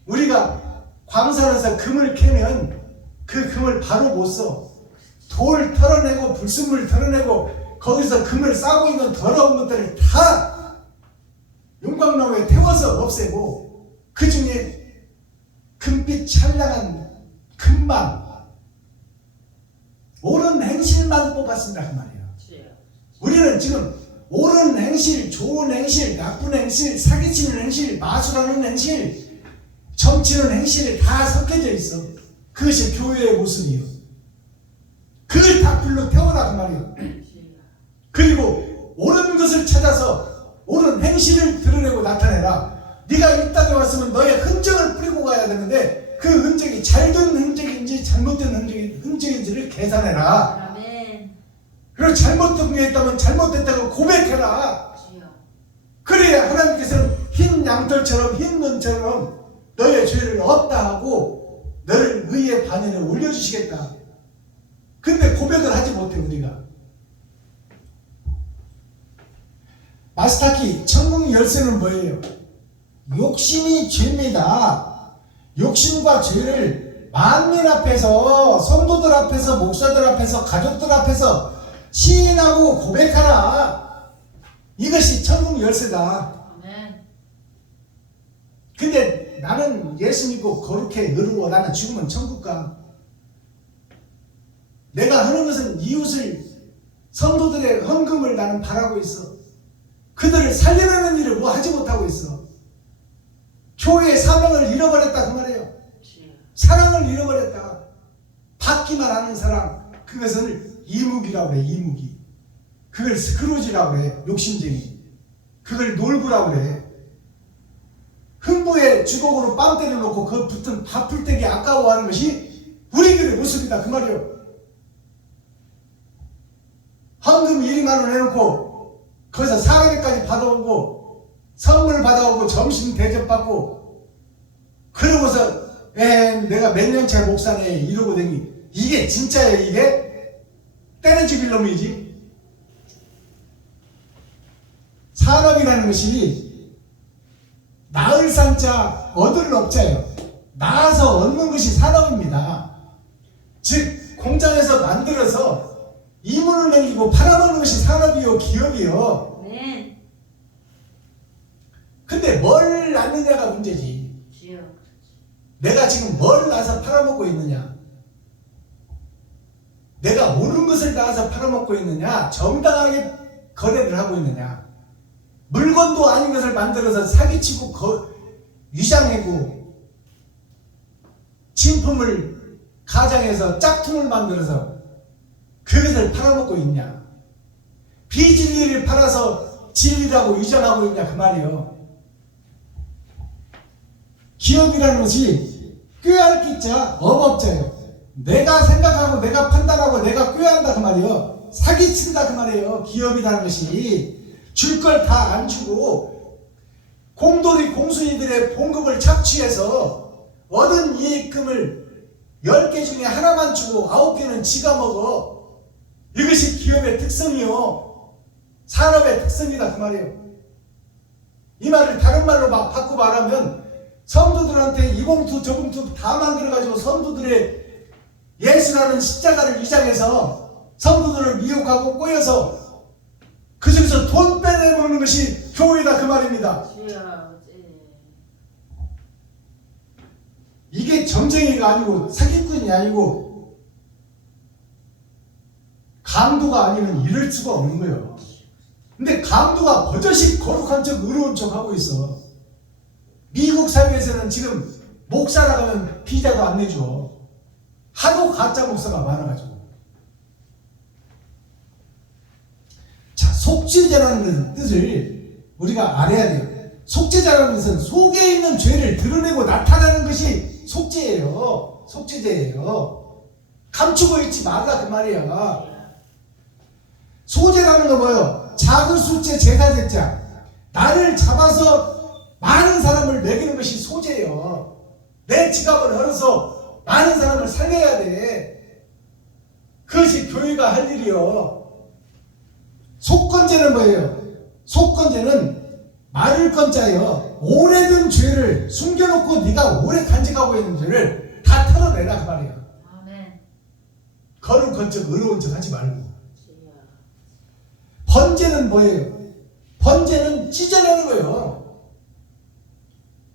우리가 광산에서 금을 캐면 그 금을 바로 못 써. 돌 털어내고 불순물 털어내고 거기서 금을 싸고 있는 더러운 것들을 다 용광로에 태워서 없애고 그 중에 금빛 찬란한 금만 옳은 행실만 뽑았습니다 그 말이에요. 주여. 우리는 지금 옳은 행실, 좋은 행실, 나쁜 행실, 사기치는 행실, 마술하는 행실, 정치는 행실이 다 섞여져 있어. 그것이 교회의 모습이에요. 그걸 다 불러 태워라 그 말이에요. 주여. 그리고 옳은 것을 찾아서 옳은 행실을 드러내고 나타내라. 네가 이 땅에 왔으면 너의 흔적을 뿌리고 가야 되는데 그 흔적이 잘된 흔적인지 잘못된 흔적인지를 계산해라. 아멘. 그리고 잘못된 게 있다면 잘못됐다고 고백해라. 주여. 그래야 하나님께서는 흰 양털처럼 흰 눈처럼 너의 죄를 없다 하고 너를 의의 반열에 올려주시겠다. 근데 고백을 하지 못해 우리가. 마스타키 천국 열쇠는 뭐예요? 욕심이 죄입니다. 욕심과 죄를 만민 앞에서 성도들 앞에서 목사들 앞에서 가족들 앞에서 시인하고 고백하라. 이것이 천국 열쇠다. 아멘. 근데 나는 예수 믿고 거룩해 의로워 나는 죽으면 천국 가. 내가 하는 것은 이웃을 성도들의 헌금을 나는 바라고 있어. 그들을 살리려는 일을 뭐 하지 못하고 있어. 교회의 사명을 잃어버렸다 그 말이에요. 주여. 사랑을 잃어버렸다. 받기만 하는 사랑, 그것을 이무기라고 그래. 이무기. 그걸 스크루지라고 그래. 욕심쟁이. 그걸 놀부라고 그래. 흥부의 주걱으로 빵 때려놓고 그 붙은 밥풀떼기 아까워하는 것이 우리들의 모습이다 그 말이에요. 헌금 1만 원 해놓고 거기서 사례비까지 받아오고 선물 받아오고 점심 대접받고 그러고서 내가 몇 년째 목사네 이러고 다니. 이게 진짜예요. 이게 때려 죽일 놈이지. 산업이라는 것이 낳을 산자 얻을 업자예요. 낳아서 얻는 것이 산업입니다. 즉 공장에서 만들어서 이문을 남기고 팔아먹는 것이 산업이요 기업이요. 아멘. 근데 뭘 낳느냐가 문제지. 주여. 내가 지금 뭘 낳아서 팔아먹고 있느냐, 내가 옳은 것을 낳아서 팔아먹고 있느냐, 정당하게 거래를 하고 있느냐, 물건도 아닌 것을 만들어서 사기치고 위장하고 진품을 가장해서 짝퉁을 만들어서 그것을 팔아먹고 있냐, 비진리를 팔아서 진리라고 위장하고 있냐 그 말이에요. 기업이라는 것이 꾀할 기자 업업자예요. 내가 생각하고 내가 판단하고 내가 꾀한다 그 말이에요. 사기친다 그 말이에요. 기업이라는 것이 줄 걸 다 안 주고 공돌이 공순이들의 봉급을 착취해서 얻은 이익금을 10개 중에 하나만 주고 9개는 지가 먹어. 이것이 기업의 특성이요. 산업의 특성이다 그 말이에요. 이 말을 다른 말로 막 바꾸고 말하면 성도들한테 이 봉투 저 봉투 다 만들어가지고 성도들의 예수라는 십자가를 위장해서 성도들을 미혹하고 꼬여서 그 중에서 돈 빼내먹는 것이 교회다 그 말입니다. 이게 점쟁이가 아니고 사기꾼이 아니고 강도가 아니면 이럴 수가 없는 거예요. 근데 강도가 버젓이 거룩한 척 의로운 척 하고 있어. 미국 사회에서는 지금 목사라고 하면 비자도 안 내줘. 하도 가짜 목사가 많아가지고. 자, 속죄자라는 뜻을 우리가 알아야 돼요. 속죄자라는 것은 속에 있는 죄를 드러내고 나타나는 것이 속죄예요. 속죄제예요. 감추고 있지 말라 그 말이야. 소제라는 건 뭐예요? 자그수제 제사제자. 나를 잡아서 많은 사람을 먹이는 것이 소제예요. 내 지갑을 헐어서 많은 사람을 살려야 돼. 그것이 교회가 할 일이요. 속건제는 뭐예요? 속건제는 마를 건자예요. 오래된 죄를 숨겨놓고 네가 오래 간직하고 있는 죄를 다 털어내라 그 말이에요. 아멘. 거룩한 척 의로운 척 하지 말고. 번제는 뭐예요? 번제는 찢어내는 거예요.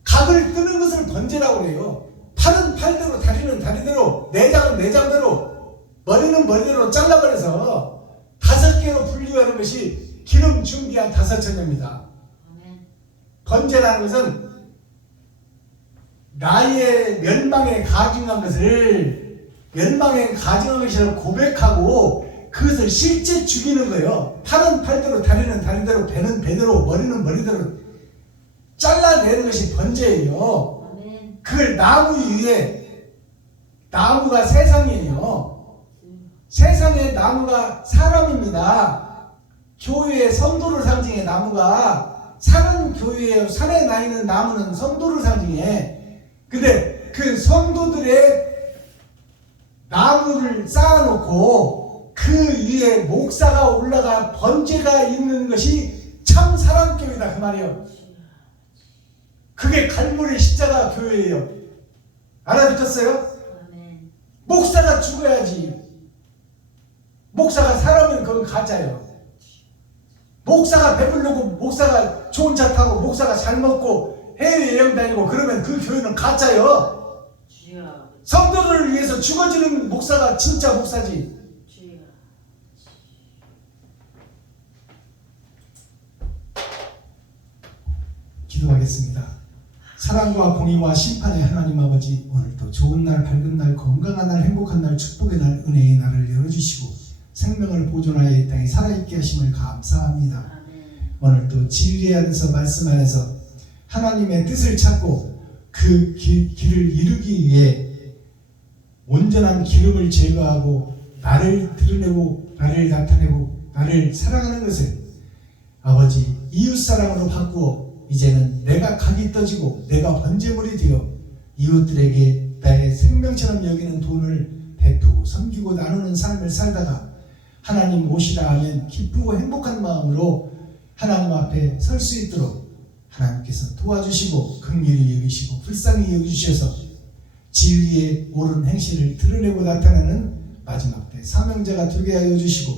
각을 뜨는 것을 번제라고 해요. 팔은 팔대로, 다리는 다리대로, 내장은 내장대로, 머리는 머리대로 잘라버려서 5개로 분류하는 것이 기름 준비한 5천녀입니다. 번제라는 것은 나의 멸망에 가증한 것을 고백하고 그것을 실제 죽이는 거예요. 팔은 팔대로, 다리는 다리대로, 배는 배대로, 머리는 머리대로 잘라내는 것이 번제예요. 그걸 나무 위에, 나무가 세상이에요. 세상의 나무가 사람입니다. 교회의 성도를 상징해. 나무가 산은 교회예요. 산에 나 있는 나무는 성도를 상징해. 근데 그 성도들의 나무를 쌓아놓고 그 위에 목사가 올라가 번제가 있는 것이 참 사랑교회다 그 말이에요. 그게 갈무리 십자가 교회예요. 알아듣겠어요? 목사가 죽어야지. 목사가 살아면 그건 가짜예요. 목사가 배부르고 목사가 좋은 차 타고 목사가 잘 먹고 해외여행 다니고 그러면 그 교회는 가짜예요. 성도들을 위해서 죽어지는 목사가 진짜 목사지. 기도하겠습니다. 사랑과 공의와 심판의 하나님 아버지, 오늘도 좋은 날, 밝은 날, 건강한 날, 행복한 날, 축복의 날, 은혜의 날을 열어주시고 생명을 보존하여 이 땅에 살아있게 하심을 감사합니다. 오늘도 진리 안에서 말씀 안에서 하나님의 뜻을 찾고 그 길을 이루기 위해 온전한 기름을 제거하고 나를 드러내고 나를 나타내고 나를 사랑하는 것을 아버지 이웃사랑으로 바꾸어 이제는 내가 각이 떠지고 내가 번제물이 되어 이웃들에게 나의 생명처럼 여기는 돈을 베푸고 섬기고 나누는 삶을 살다가 하나님 오시라 하면 기쁘고 행복한 마음으로 하나님 앞에 설 수 있도록 하나님께서 도와주시고 긍휼히 여기시고 불쌍히 여기주셔서 진리의 옳은 행실을 드러내고 나타내는 마지막 때 사명자가 되게 하여 주시고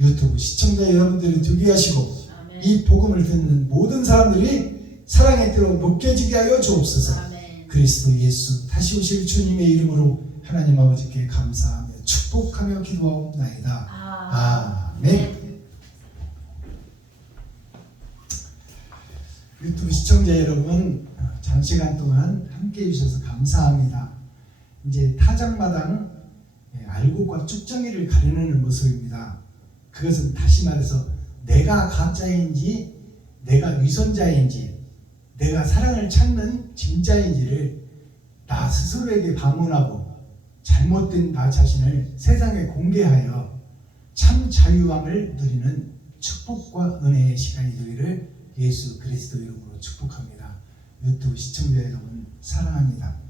유튜브 시청자 여러분들이 되게 하시고 이 복음을 듣는 모든 사람들이 사랑의 때로 묶여지게 하여 주옵소서. 그리스도 예수 다시 오실 주님의 이름으로 하나님 아버지께 감사하며 축복하며 기도하옵나이다. 아멘. 유튜브 시청자 여러분, 장시간 동안 함께 해주셔서 감사합니다. 이제 타작마당 알곡과 쭉정이를 가려내는 모습입니다. 그것은 다시 말해서 내가 가짜인지 내가 위선자인지 내가 사랑을 찾는 진짜인지를 나 스스로에게 반문하고 잘못된 나 자신을 세상에 공개하여 참 자유함을 누리는 축복과 은혜의 시간이 되기를 예수 그리스도 이름으로 축복합니다. 유튜브 시청자 여러분 사랑합니다.